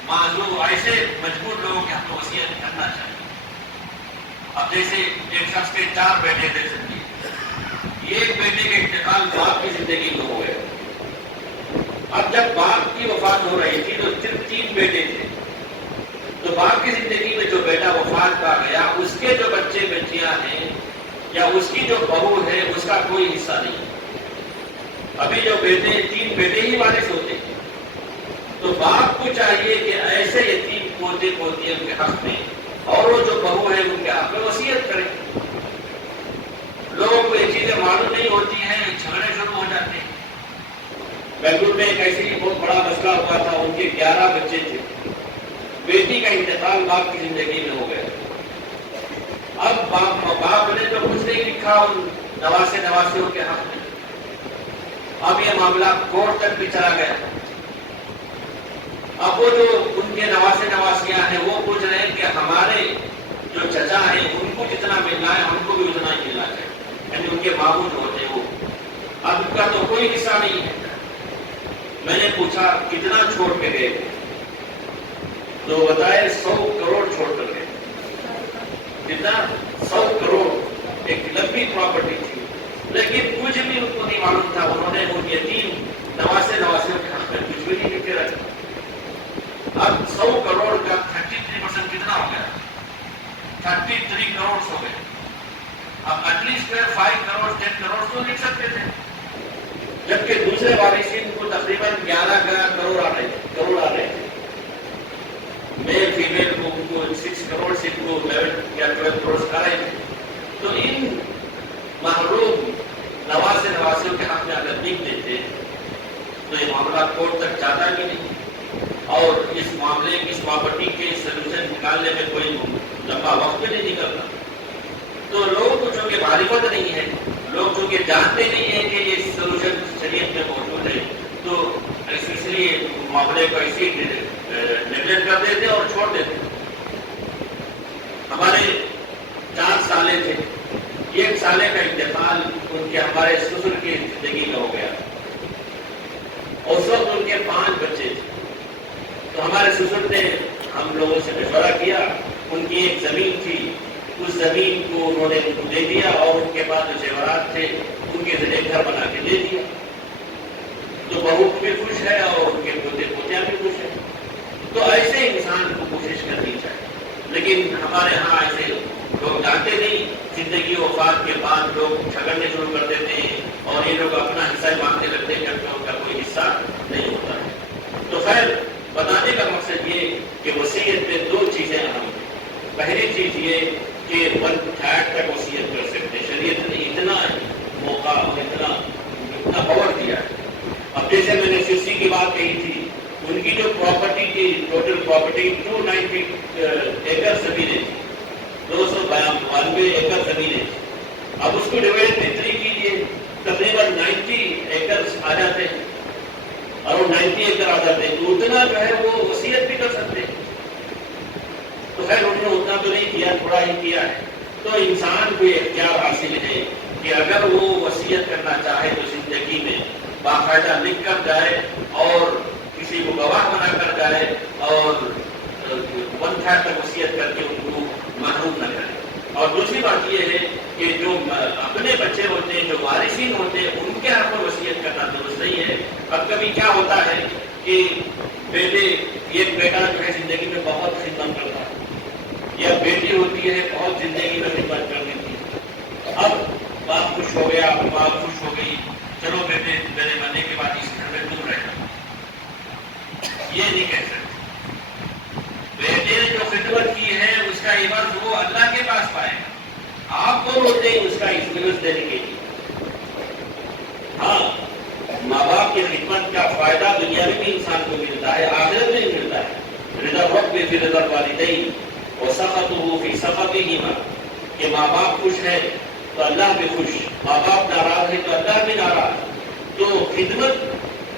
معذور، ایسے مجبور لوگوں کے حق میں وصیت کرنا چاہیے۔ اب جیسے ایک شخص کے 4 بیٹے تھے زندگی، ایک بیٹے کا انتقال باپ کی زندگی میں ہو گیا۔ اب جب باپ کی وفات ہو رہی تھی تو صرف 3 بیٹے تھے، تو باپ کی زندگی میں جو بیٹا وفات پا گیا، اس کے جو بچے بچیاں ہیں یا اس کی جو بہو ہے، اس کا کوئی حصہ نہیں۔ ابھی جو بیٹے 3 بیٹے ہی وارث ہوتے ہیں، تو باپ کو چاہیے کہ ایسے یتیم پوتے پوتیاں کے حق میں، اور وہ جو بہو ہے ان کے حق میں وصیت کریں۔ لوگوں کو یہ چیزیں معلوم نہیں ہوتی ہیں، جھگڑے شروع ہو جاتے ہیں۔ بنگلور میں ایک ایسی بہت بڑا مسئلہ ہوا تھا، ان کے 11 بچے تھے، بیٹی کا انتقال باپ کی زندگی میں ہو گیا، اب باپ نے تو کچھ نہیں لکھا ان نواسیوں کے حق میں. اب یہ معاملہ کورٹ تک بھی چلا گیا. اب وہ جو ان کے نواسیاں ہیں وہ پوچھ رہے ہیں کہ ہمارے جو چچا ہیں ان کو جتنا ملنا ہے ہم کو بھی اتنا ہی ملنا چاہیے. یعنی ان کے ماموں جو ہوتے ہیں وہ اب ان کا تو کوئی حصہ نہیں ہے. میں نے پوچھا کتنا چھوڑ کے گئے تو بتائے 100 کروڑ چھوڑ کر گئے. کتنا؟ 100 کروڑ. ایک لمبی پراپرٹی تھی لیکن کچھ بھی ان کو نہیں معلوم تھا. انہوں نے ان یتیم نواسیوں کے حق میں کچھ بھی نہیں لکھ کے رکھا. اب 100 کروڑ کا 33% کتنا ہو گیا؟ 33 کروڑ ہو گئے. اب ایٹ لیسٹ 5 کروڑ 10 کروڑ تو لکھ سکتے تھے. جبکہ دوسرے وارثین کو تقریباً 11 کروڑ آ رہے تھے. میل فیمیل کو 6 کروڑ سے 11 یا 12 کروڑ آ رہے تھے. تو ان محروم نواسیوں کے حق میں اگر لکھ دیتے تو یہ معاملہ کورٹ تک جاتا بھی نہیں اور اس معاملے کی اس پراپرٹی کے سلوشن نکالنے میں کوئی لمبا وقت بھی نہیں نکلتا. تو لوگوں کو چونکہ معرفت نہیں ہے, لوگ چونکہ جانتے نہیں ہیں کہ یہ سلوشن شریعت میں موجود ہے, تو اس لیے معاملے کو ایسے نیگلیکٹ کر دیتے اور چھوڑ دیتے. ہمارے 4 سالے تھے. 1 سالے کا انتقال ان کے ہمارے سسر کی زندگی میں ہو گیا. اس وقت ان کے 5 بچے تھے. تو ہمارے سسر نے ہم لوگوں سے مشورہ کیا. ان کی ایک زمین تھی, اس زمین کو انہوں نے ان کو دے دیا اور ان کے پاس جو زیورات تھے ان کے ذریعے گھر بنا کے دے دیا. تو بہو بھی خوش ہے اور ان کے پوتے پوتیاں بھی خوش ہیں. تو ایسے انسان کو کوشش کرنی چاہیے. لیکن ہمارے ہاں ایسے لوگ جانتے نہیں. زندگی وفات کے بعد لوگ جھگڑنے شروع کر دیتے ہیں اور یہ لوگ اپنا حصہ مانگنے لگتے ہیں جبکہ ان کا کوئی حصہ نہیں ہوتا ہے. تو خیر بتانے کا مقصد یہ کہ وصیت میں 2 چیزیں اہم ہیں. پہلی چیز یہ کہ 1/3 تک وصیت کر سکتے. شریعت نے اتنا موقع اور اتنا پاور دیا ہے. اب جیسے میں نے سسی کی بات کہی تھی, ان کی جو پراپرٹی تھی ٹوٹل پراپرٹی 290 ایکڑ زمینیں تھی. 292 ایکڑ زمینیں تھی. اب اس کو ڈیوائڈ اتنی کیجیے تقریباً 90 ایکڑ آ جاتے ہیں اور وہ 90 ایکڑ آ جاتے ہیں تو اتنا جو ہے وہ وصیت بھی کر سکتے ہیں. تو خیر انہوں نے اتنا تو نہیں کیا, تھوڑا ہی کیا ہے. تو انسان کو یہ اختیار حاصل ہے کہ اگر وہ وصیت کرنا چاہے تو زندگی میں باقاعدہ لکھ کر جائے اور کسی کو گواہ بنا کر جائے اور 1/3 تک وصیت کر کے ان کو محروم نہ کرے. اور دوسری بات یہ ہے کہ جو اپنے بچے ہوتے ہیں, جو وارثین ہوتے ہیں, ان کے حق میں وصیت کرنا درست نہیں ہے. اب کبھی کیا ہوتا ہے کہ ایک بیٹا جو ہے زندگی میں بہت خدمت کرتا ہے یا بیٹی ہوتی ہے بہت زندگی میں خدمت کر دیتی ہے. اب باپ خوش ہو گیا, ماں خوش ہو گئی, چلو بیٹے میرے مرنے کے بعد اس گھر میں تم رہنا. یہ نہیں کہہ سکتے. بیٹے نے جو خدمت کی ہے اس کا عوض وہ اللہ کے پاس پائے گا. آپ کو ہوتے ہیں اس کا عوض دینے کے لیے. ہاں ماں باپ کی خدمت کا فائدہ دنیا میں بھی انسان کو ملتا ہے, آخرت میں ملتا ہے. رضا رب فی رضا الوالدین وسخطہ فی سخطہما, کہ ماں باپ خوش ہے تو اللہ بھی خوش, ماں باپ ناراض ہے تو اللہ بھی ناراض. تو خدمت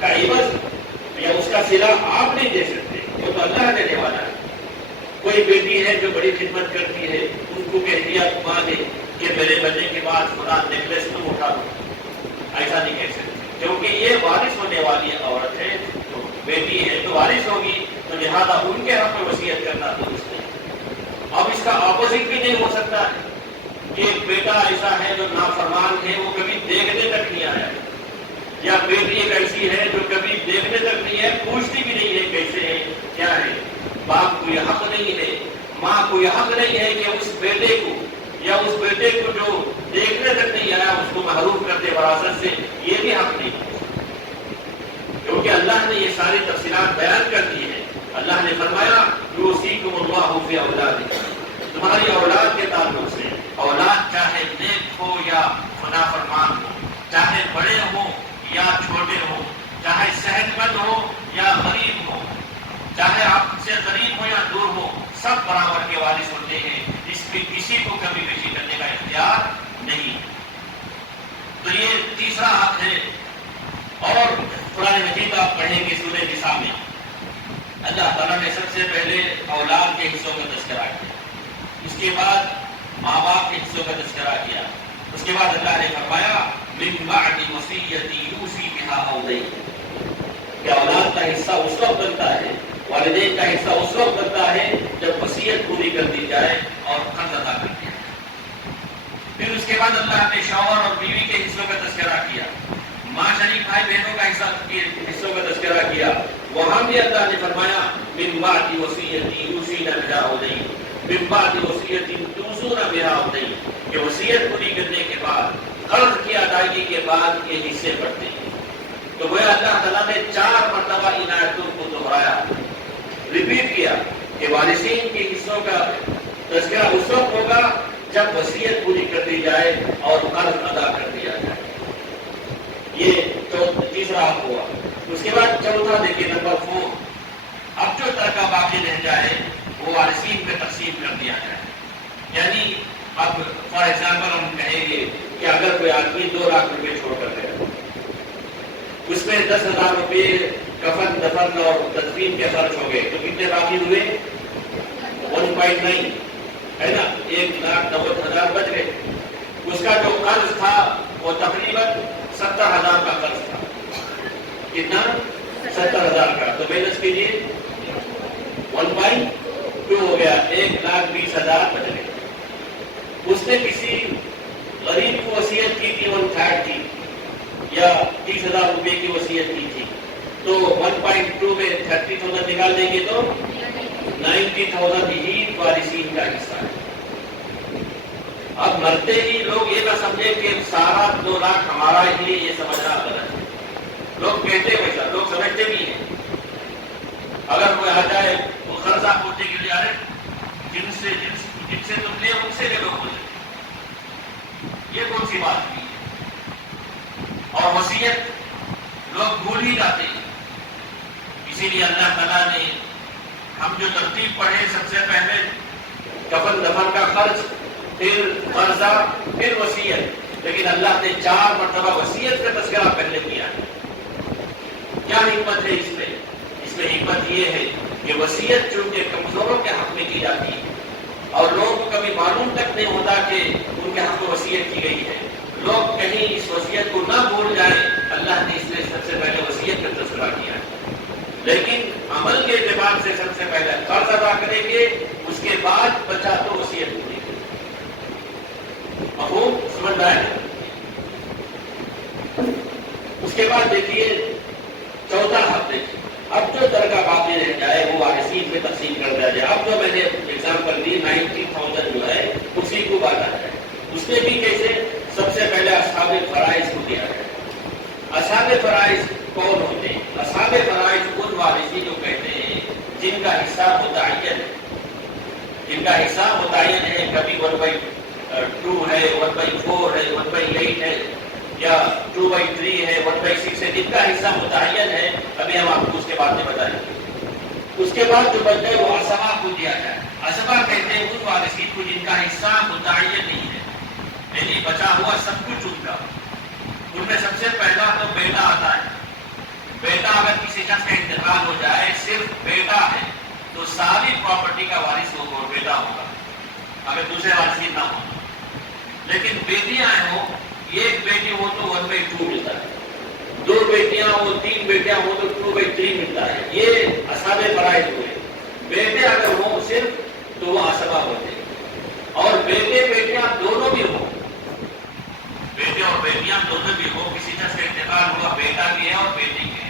کا عوض یا اس کا صلہ آپ نہیں دے سکتے, وہ تو اللہ دینے والا ہے. کوئی بیٹی ہے جو بڑی خدمت کرتی ہے, ان کو کہہ دیا ماں نے کہ میرے بچے کے بعد خدا نیکلیس تم اٹھا دو, ایسا نہیں کہہ سکتے کیونکہ یہ وارث ہونے والی عورت ہے, تو بیٹی ہے تو وارث ہوگی, تو لہٰذا ان کے حق میں وصیت کرنا درست نہیں. اب اس کا اپوزٹ بھی نہیں ہو سکتا ہے کہ ایک بیٹا ایسا ہے جو نافرمان ہے, وہ کبھی دیکھنے تک نہیں آیا, یا بیٹی ایک ایسی ہے جو کبھی دیکھنے تک نہیں ہے, پوچھتی بھی نہیں ہے کیسے ہے کیا ہے. باپ کو یہ حق نہیں ہے, ماں کو یہ حق نہیں ہے کہ اس بیٹے کو یا اس بیٹے کو جو دیکھنے تک نہیں آیا اس کو محروم کر دے وراثت سے. یہ بھی حق نہیں, کیونکہ اللہ نے یہ ساری تفصیلات بیان کر دی ہے. اللہ نے فرمایا یوصیکم اللہ فی اولادکم, تمہاری اولاد کے تعلق سے, اولاد چاہے نیک ہو یا نافرمان ہو, چاہے بڑے ہوں یا چھوٹے ہوں, چاہے صحت مند ہو یا غریب ہو, چاہے آپ سے غریب ہو یا دور ہو, سب برابر کے وارث ہوتے ہیں. اس میں کسی کو کمی بیشی کرنے کا اختیار نہیں ہے۔ تو یہ تیسرا حق ہے۔ اور قرآن مجید آپ پڑھیں گے سورہ نساء میں اللہ تعالیٰ نے سب سے پہلے اولاد کے حصوں کا تذکرہ کیا، اس کے بعد ماں باپ کے حصوں کا تذکرہ کیا، اس کے بعد اللہ نے فرمایا من بعد وصیۃ یوصی بہا او دین، کہ اولاد کا حصہ اس وقت بنتا ہے، والدین کا حصہ اس وقت بنتا ہے جب وصیت پوری کر دی جائے اور قرض ادا کر دیا جائے۔ پھر اس کے بعد اللہ نے شوہر اور بیوی کے حصوں کا تذکرہ کیا، ماں شریک بھائی بہنوں کا حصوں کا تذکرہ کیا، وہاں بھی اللہ نے فرمایا من بعد وصیۃ یوصین بہا او دین، من بعد وصیۃ توصون بہا او دین، کہ وصیت پوری کرنے کے بعد قرض کی ادائیگی کے بعد یہ حصے بڑھتے ہیں۔ تو وہ اللہ تعالیٰ نے 4 مرتبہ عنایتوں کو دہرایا، ریپیٹ کیا کہ وارثین کے حصوں کا تذکرہ اس وقت ہوگا جب وصیت پوری کر دی جائے اور قرض ادا کر دیا جائے۔ یہ تیسرا حق ہوا۔ اس کے بعد چوتھا دیکھیے نمبر 4، اب جو ترکہ باقی رہ جائے وہ وارثین میں تقسیم کر دیا جائے۔ یعنی اب فار ایگزامپل ہم کہیں گے کہ اگر کوئی آدمی 2 لاکھ روپے چھوڑ کر گیا، اس میں 10,000 روپے کفن دفن اور تدفین کے خرچ ہو گئے، تو کتنے باقی ہوئے؟ 1.9 ہے نا، 1,90,000 بچ گئے۔ اس کا جو قرض تھا وہ تقریباً 70,000 کا قرض تھا۔ کتنا؟ 70,000 کا۔ تو بیلنس کیجیے 1.2 ہو گیا، 1,20,000 بچ گئے۔ اس نے کسی غریب کو وصیت کی تھی 1/3 کی یا 30,000 روپے کی وصیت کی تھی، تو 1.2 میں 30,000 نکال دیں گے تو 90,000 ہی وارثین کا حصہ ہے۔ اب مرتے ہی لوگ یہ نہ سمجھے کہ سارا 2 لاکھ ہمارا ہی، یہ سمجھنا غلط ہے۔ لوگ کہتے ہیں ویسا، لوگ سمجھتے بھی ہیں۔ اگر کوئی آ جائے وہ قرضہ پوچھنے کے لیے، ارے جن سے تم لے ان سے لے لو مجھے، یہ کون سی بات نہیں ہے۔ اور وصیت لوگ بھول ہی جاتے ہیں۔ اسی لیے اللہ تعالیٰ نے ہم جو ترتیب پڑھے، سب سے پہلے کفن دفن کا خرچ، پھر قرضہ، پھر وصیت، لیکن اللہ نے 4 مرتبہ وصیت کا تذکرہ پہلے کیا ہے۔ کیا حکمت ہے اس میں؟ اس میں حکمت یہ ہے کہ وصیت چونکہ کمزوروں کے حق میں کی جاتی ہے اور لوگوں کو کبھی معلوم تک نہیں ہوتا کہ ان کے حق میں وصیت کی گئی ہے، لوگ کہیں اس وصیت کو نہ بھول جائیں، اللہ نے اس میں سب سے پہلے وصیت کا تذکرہ کیا ہے۔ لیکن عمل کے اعتبار سے سب سے پہلے قرض ادا کریں گے، اس کے بعد بچا تو وصیت پوری کریں گے۔ مفہوم سمجھ رہا ہے؟ اس کے بعد دیکھیے چوتھا حق دیکھیے، اب جو ترکہ باقی رہ جائے وہ وارثین میں تقسیم کر دیا جائے۔ اب جو میں نے ایگزامپل دی 90,000 جو ہے اسی کو بانٹا جائے۔ اس میں بھی کیسے؟ سب سے پہلے اصحاب فرائض کو دیا جائے۔ اصحاب فرائض کون ہوتے ہیں؟ اصحاب فرائض ان وارثین جو کہتے ہیں جن کا حصہ متعین ہے، جن کا حصہ متعین ہے، کبھی 1/2 ہے، 1/4 ہے، 1/8 ہے، یا 2/3 ہے، 1/6 ہے، جن کا حصہ متعین ہے، ابھی ہم آپ کو اس کے بعد میں بتائیں گے۔ اس کے بعد جو بچ گئے وہ عصبہ کو دیا جائے۔ عصبہ کہتے ہیں ان وارثین کو جن کا حصہ متعین نہیں ہے، یعنی بچا ہوا سب کچھ ان کا۔ ان میں سب سے پہلا تو بیٹا آتا ہے۔ بیٹا اگر کسی شخص کا انتقال ہو جائے، صرف بیٹا ہے تو ساری پراپرٹی کا وارث وہ بیٹا ہوگا اگر دوسرے وارثین نہ ہو۔ لیکن بیٹیاں ہوں، ایک بیٹی ہو تو 1/2 ملتا ہے، 2 بیٹیاں ہو، 3 بیٹیاں ہو تو 2/3 ملتا ہے۔ یہ اصحاب فرائض ہوئے۔ بیٹے اگر ہوں صرف تو وہ عصبہ ہوتے ہیں، اور بیٹے بیٹیاں دونوں بھی ہوں، بیٹے اور بیٹیاں دونوں بھی ہو، کسی شخص کا انتقال ہوا، بیٹا بھی ہے اور بیٹی بھی ہے،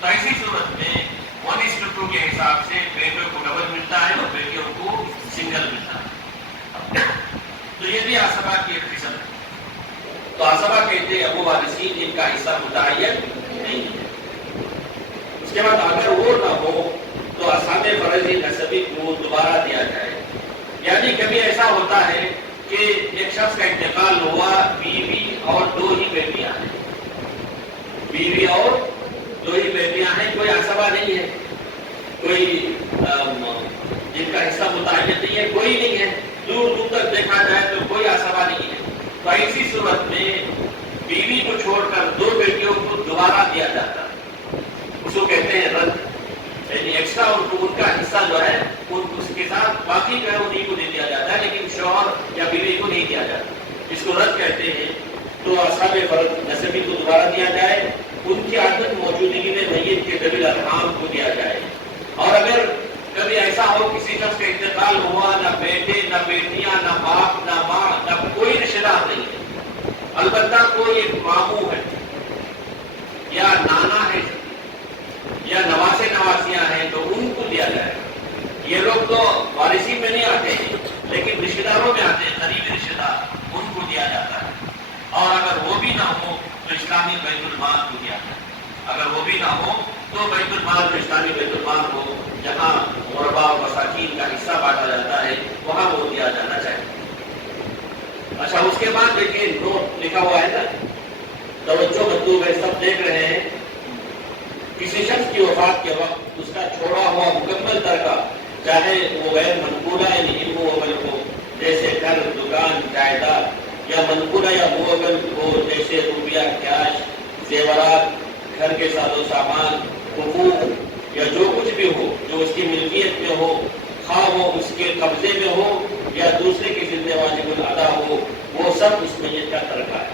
تو ایسی صورت میں 1:2 کے حساب سے بیٹوں کو ڈبل ملتا ہے اور بیٹیوں کو سنگل ملتا ہے۔ تو یہ بھی عصبہ کی ایک قسم ہے۔ تو عصبہ کہتے ہیں وہ وارثین جن کا حصہ متعین نہیں ہے۔ اس کے بعد اگر وہ نہ ہو تو اصحاب فرائض نسبی کو دوبارہ دیا جائے۔ یعنی کبھی ایسا ہوتا ہے کہ ایک شخص کا انتقال ہوا، بیوی اور 2 ہی بیٹیاں ہیں، بیوی اور 2 ہی بیٹیاں ہیں، کوئی عصبہ نہیں ہے، کوئی جن کا حصہ متعین نہیں ہے، کوئی نہیں ہے، دور دور تک دیکھا جائے تو کوئی آسابہ نہیں ہے. تو ایسی صورت میں بیوی کو چھوڑ کر 2 بیٹیوں کو دوبارہ دیا جاتا ہے. اس کو کہتے ہیں رد. یعنی ایکسٹرا ان کا حصہ جو ہے اس کے ساتھ باقی جو ہے انہیں کو دے دیا جاتا ہے, لیکن شوہر یا بیوی کو نہیں دیا جاتا. اس کو رد کہتے ہیں. تو اصحاب فرض نسبی کو دوبارہ دیا جائے, ان کی عدم موجودگی میں میت کے ذوی الارحام کو دیا جائے. اور اگر کبھی ایسا ہو کسی شخص کا انتقال ہوا, نہ بیٹے نہ بیٹیاں نہ باپ نہ ماں نہ کوئی رشتہ دار نہیں ہے, البتہ کوئی ایک ماموں ہے یا نانا ہے یا نواسے نواسیاں ہیں, تو ان کو دیا جائے. یہ لوگ تو وارثی میں نہیں آتے ہیں, لیکن رشتہ داروں میں آتے ہیں, قریبی رشتہ دار, ان کو دیا جاتا ہے. اور اگر وہ بھی نہ ہو تو اسلامی بیت المال کو دیا جائے. اگر وہ بھی نہ ہو تو بیت المال جو اسلامی بیت المال ہو, جہاں غربا اور مساکین کا حصہ بانٹا جاتا ہے, وہاں وہ دیا جانا چاہیے. اچھا, اس کے بعد دیکھیے نوٹ لکھا ہوا ہے نا, توجہ مطلوب ہے, سب دیکھ رہے ہیں. کسی شخص کی وفات کے وقت اس کا چھوڑا ہوا مکمل ترکہ, چاہے وہ غیر منقولہ یعنی اموول ہو جیسے گھر دکان جائیداد, یا منقولہ یا موول ہو جیسے روپیہ کیش زیورات گھر کے ساز و سامان حقوق یا جو کچھ بھی ہو جو اس کی ملکیت میں ہو, خواہ وہ اس کے قبضے میں ہو یا دوسرے کی ذمہ واجب الادا ہو, وہ سب اس میت کا ترکہ ہے.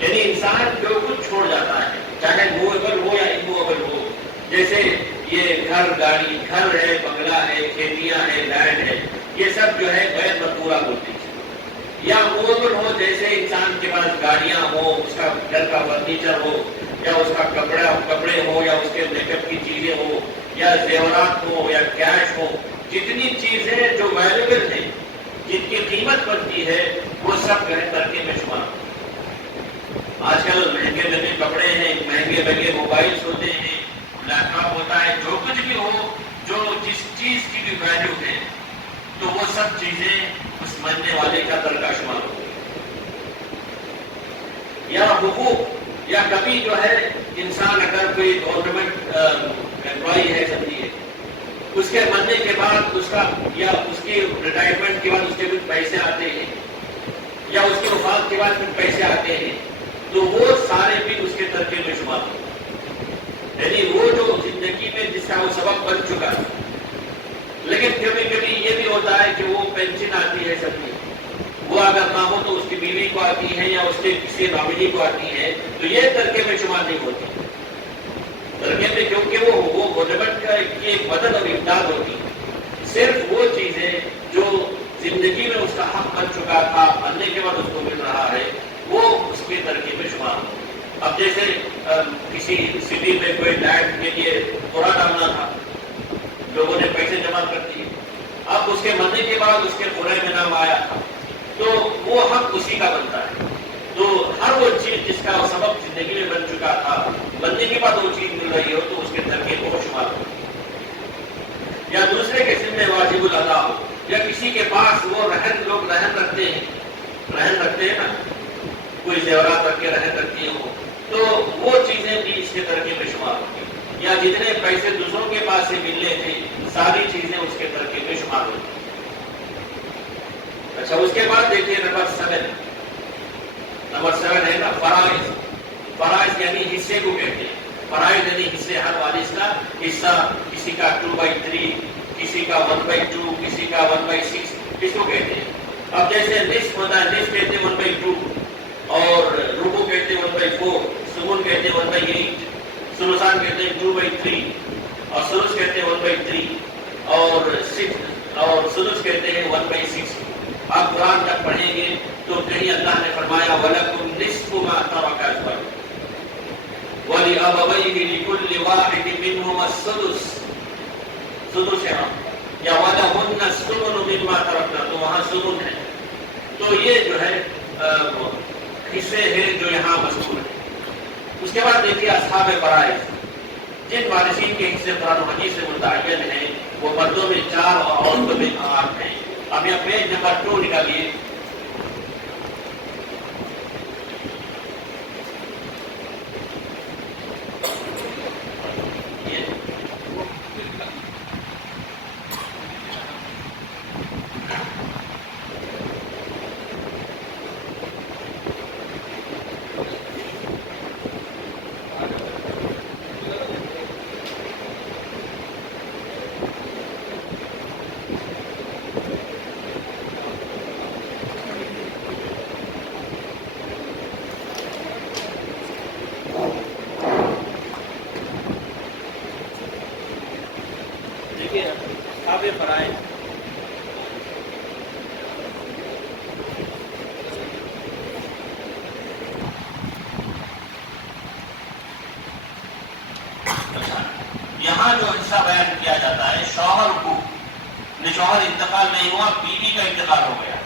یعنی انسان جو کچھ چھوڑ جاتا ہے, چاہے موول ہو یا اموول ہو, جیسے یہ گھر گاڑی, گھر ہے, بنگلہ ہے, کھیتیاں ہیں, لینڈ ہے, یہ سب جو ہے غیر مذکورہ ہوتی ہے. یا موول ہو جیسے انسان کے پاس گاڑیاں ہو, اس کا گھر کا فرنیچر ہو, یا اس کا کپڑے ہو, یا اس کے میک اپ کی چیزیں ہو, یا زیورات ہو, یا کیش ہو, جتنی چیزیں جو ویلیبل ہیں, جن کی قیمت بنتی ہے, وہ سب جو ہے ترکے میں شمار. آج کل مہنگے مہنگے کپڑے ہیں, مہنگے مہنگے موبائلس ہوتے ہیں, لیپ ٹاپ ہوتا ہے, جو کچھ بھی ہو, جو جس چیز کی بھی ویلیو ہے, تو وہ سب چیزیں اس مرنے والے کا ترکہ شمار ہوتی ہے. یا حقوق, یا کبھی جو ہے انسان اگر کوئی گورنمنٹ امپلائی ہے, سمجھیے, اس کے مرنے کے بعد اس کا یا اس کی ریٹائرمنٹ کے بعد اس کے کچھ پیسے آتے ہیں, یا اس کے وفات کے بعد کچھ پیسے آتے ہیں, تو وہ سارے بھی اس کے ترکے میں شمار ہوتے ہیں. یعنی وہ جو زندگی میں جس کا وہ سبب بن چکا ہے. لیکن کبھی کبھی یہ بھی ہوتا ہے کہ وہ پینشن آتی ہے سب کی, وہ اگر نہ ہو تو اس کی بیوی کو آتی ہے یا اس کے کسی نامنی کو آتی ہے, تو یہ ترکے میں شمار نہیں ہوتی. ترکے میں کیونکہ وہ گورنمنٹ کا ایک مدد اور امداد ہوتی ہے. صرف وہ چیزیں جو زندگی میں اس کا حق بن چکا تھا, مرنے کے بعد اس کو مل رہا ہے, وہ اس کے ترکے میں شمار ہوتی ہے. اب جیسے کسی سٹی میں کوئی لینڈ کے لیے پورا ڈالنا تھا, لوگوں نے پیسے جمع کر دیے, اب اس کے مرنے کے بعد اس کے پورے میں نام آیا, تو وہ حق اسی کا بنتا ہے. تو ہر وہ چیز جس کا سبب زندگی میں بن چکا تھا, بننے کے بعد وہ چیز مل رہی ہو, تو اس کے ترکے کو شمار ہو. یا دوسرے کے ذمہ واجب الادا ہو, یا کسی کے پاس وہ لوگ رہن رکھتے ہیں نا, کوئی زیورات رکھ کے رہن رکھتی ہو, تو وہ چیزیں بھی اس کے ترکے میں شمار ہوتی ہیں. یا جتنے پیسے دوسروں کے پاس سے ملنے تھے, ساری چیزیں اس کے ترکے میں شمار ہوتی ہیں. اچھا, اس کے بعد دیکھیے نمبر 7 ہے نا فرائض. فرائض یعنی حصے کو کہتے ہیں. فرائض یعنی حصے, ہر وارث کا حصہ, کسی کا 2/3, کسی کا 1/2, کسی کا 1/6, اس کو کہتے ہیں. اب جیسے نصف ہوتا ہے, نصف کہتے ہیں 1/2, اور ربع کہتے ہیں 1/4, سمن کہتے ہیں 1/8, سلوسان کہتے ہیں 2/3, اور سلوس کہتے ہیں 1/3, اور سلوس کہتے ہیں 1/6. آپ قرآن تک پڑھیں گے تو کہیں اللہ نے فرمایا وَلَكُمْ نِصْفُ مَا تَرَكَ أَزْوَاجُكُمْ وَلِأَبَوَيْهِ لِكُلِّ وَاحِدٍ مِّنْهُمَا السُّدُسُ, سدس ہے, یا وَلَهُنَّ الثُّمُنُ مِمَّا تَرَكْنَا, تو وہاں سدس ہے. تو یہ جو ہے حصے ہیں جو یہاں مذکور ہیں. اس کے بعد دیکھیے اصحاب فرائض, جن وارثین کے حصے قرآن و حدیث سے متعین ہیں, وہ مردوں میں 4 اور عورتوں میں 8 ہیں. اب یہ پیج نمبر 2 نکالیے. کے تابع فرائض یہاں جو حصہ بیان کیا جاتا ہے شوہر کو، شوہر انتقال نہیں ہوا، بیوی کا انتقال ہو گیا.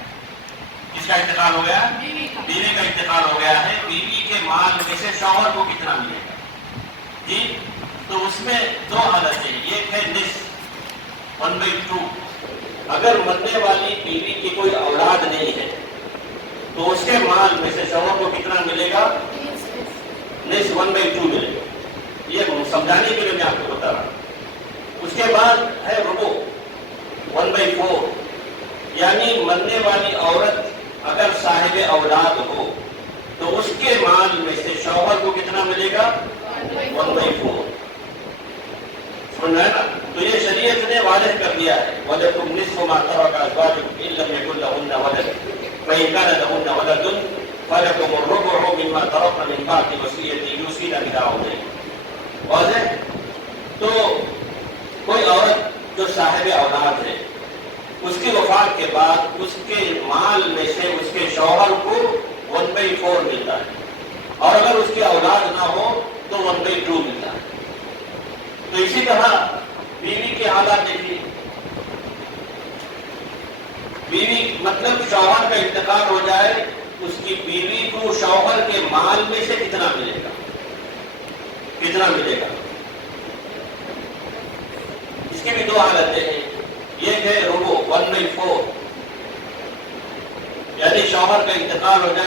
کس کا انتقال ہو گیا؟ بیوی کا انتقال ہو گیا ہے. بیوی کے مال میں سے شوہر کو کتنا ملے گا؟ جی تو اس میں دو حالتیں، ایک ہے نصف 1/2. اگر مرنے والی بیوی کی کوئی اولاد نہیں ہے تو اس کے مال میں سے شوہر کو کتنا ملے گا؟ نصف 1/2 ملے گا. یہ سمجھانے کے لیے میں آپ کو بتا رہا ہوں. اس کے بعد ہے ربع 1/4، یعنی مرنے والی عورت اگر صاحب اولاد ہو تو اس کے مال میں سے شوہر کو کتنا ملے گا؟ 1/4. سن رہے نا؟ تو یہ شریعت نے واضح کر دیا ہے وَلَكُمْ نِصْفُ مَا تَرَكَ أَزْوَاجُكُمْ إِن لَّمْ يَكُن لَّهُنَّ وَلَدٌ فَإِن كَانَ لَهُنَّ وَلَدٌ فَلَكُمُ الرُّبُعُ مِمَّا تَرَكْنَ مِن بَعْدِ وَصِيَّةٍ يُوصِينَ بِهَا أَوْ دَيْنٍ. واضح؟ تو کوئی عورت جو صاحب اولاد ہے اس کی وفات کے بعد اس کے مال میں سے اس کے شوہر کو 1/4 ملتا ہے، اور اگر اس کی اولاد نہ ہو تو 1/2 ملتا ہے. تو اسی طرح بیوی کے حالات دیکھیے. بیوی مطلب شوہر کا انتقال ہو جائے، اس کی بیوی کو شوہر کے مال میں سے کتنا ملے گا؟ کتنا ملے گا؟ اس کی بھی دو حالتیں ہیں. ایک ہے ربع 1/4، یعنی شوہر کا انتقال ہو جائے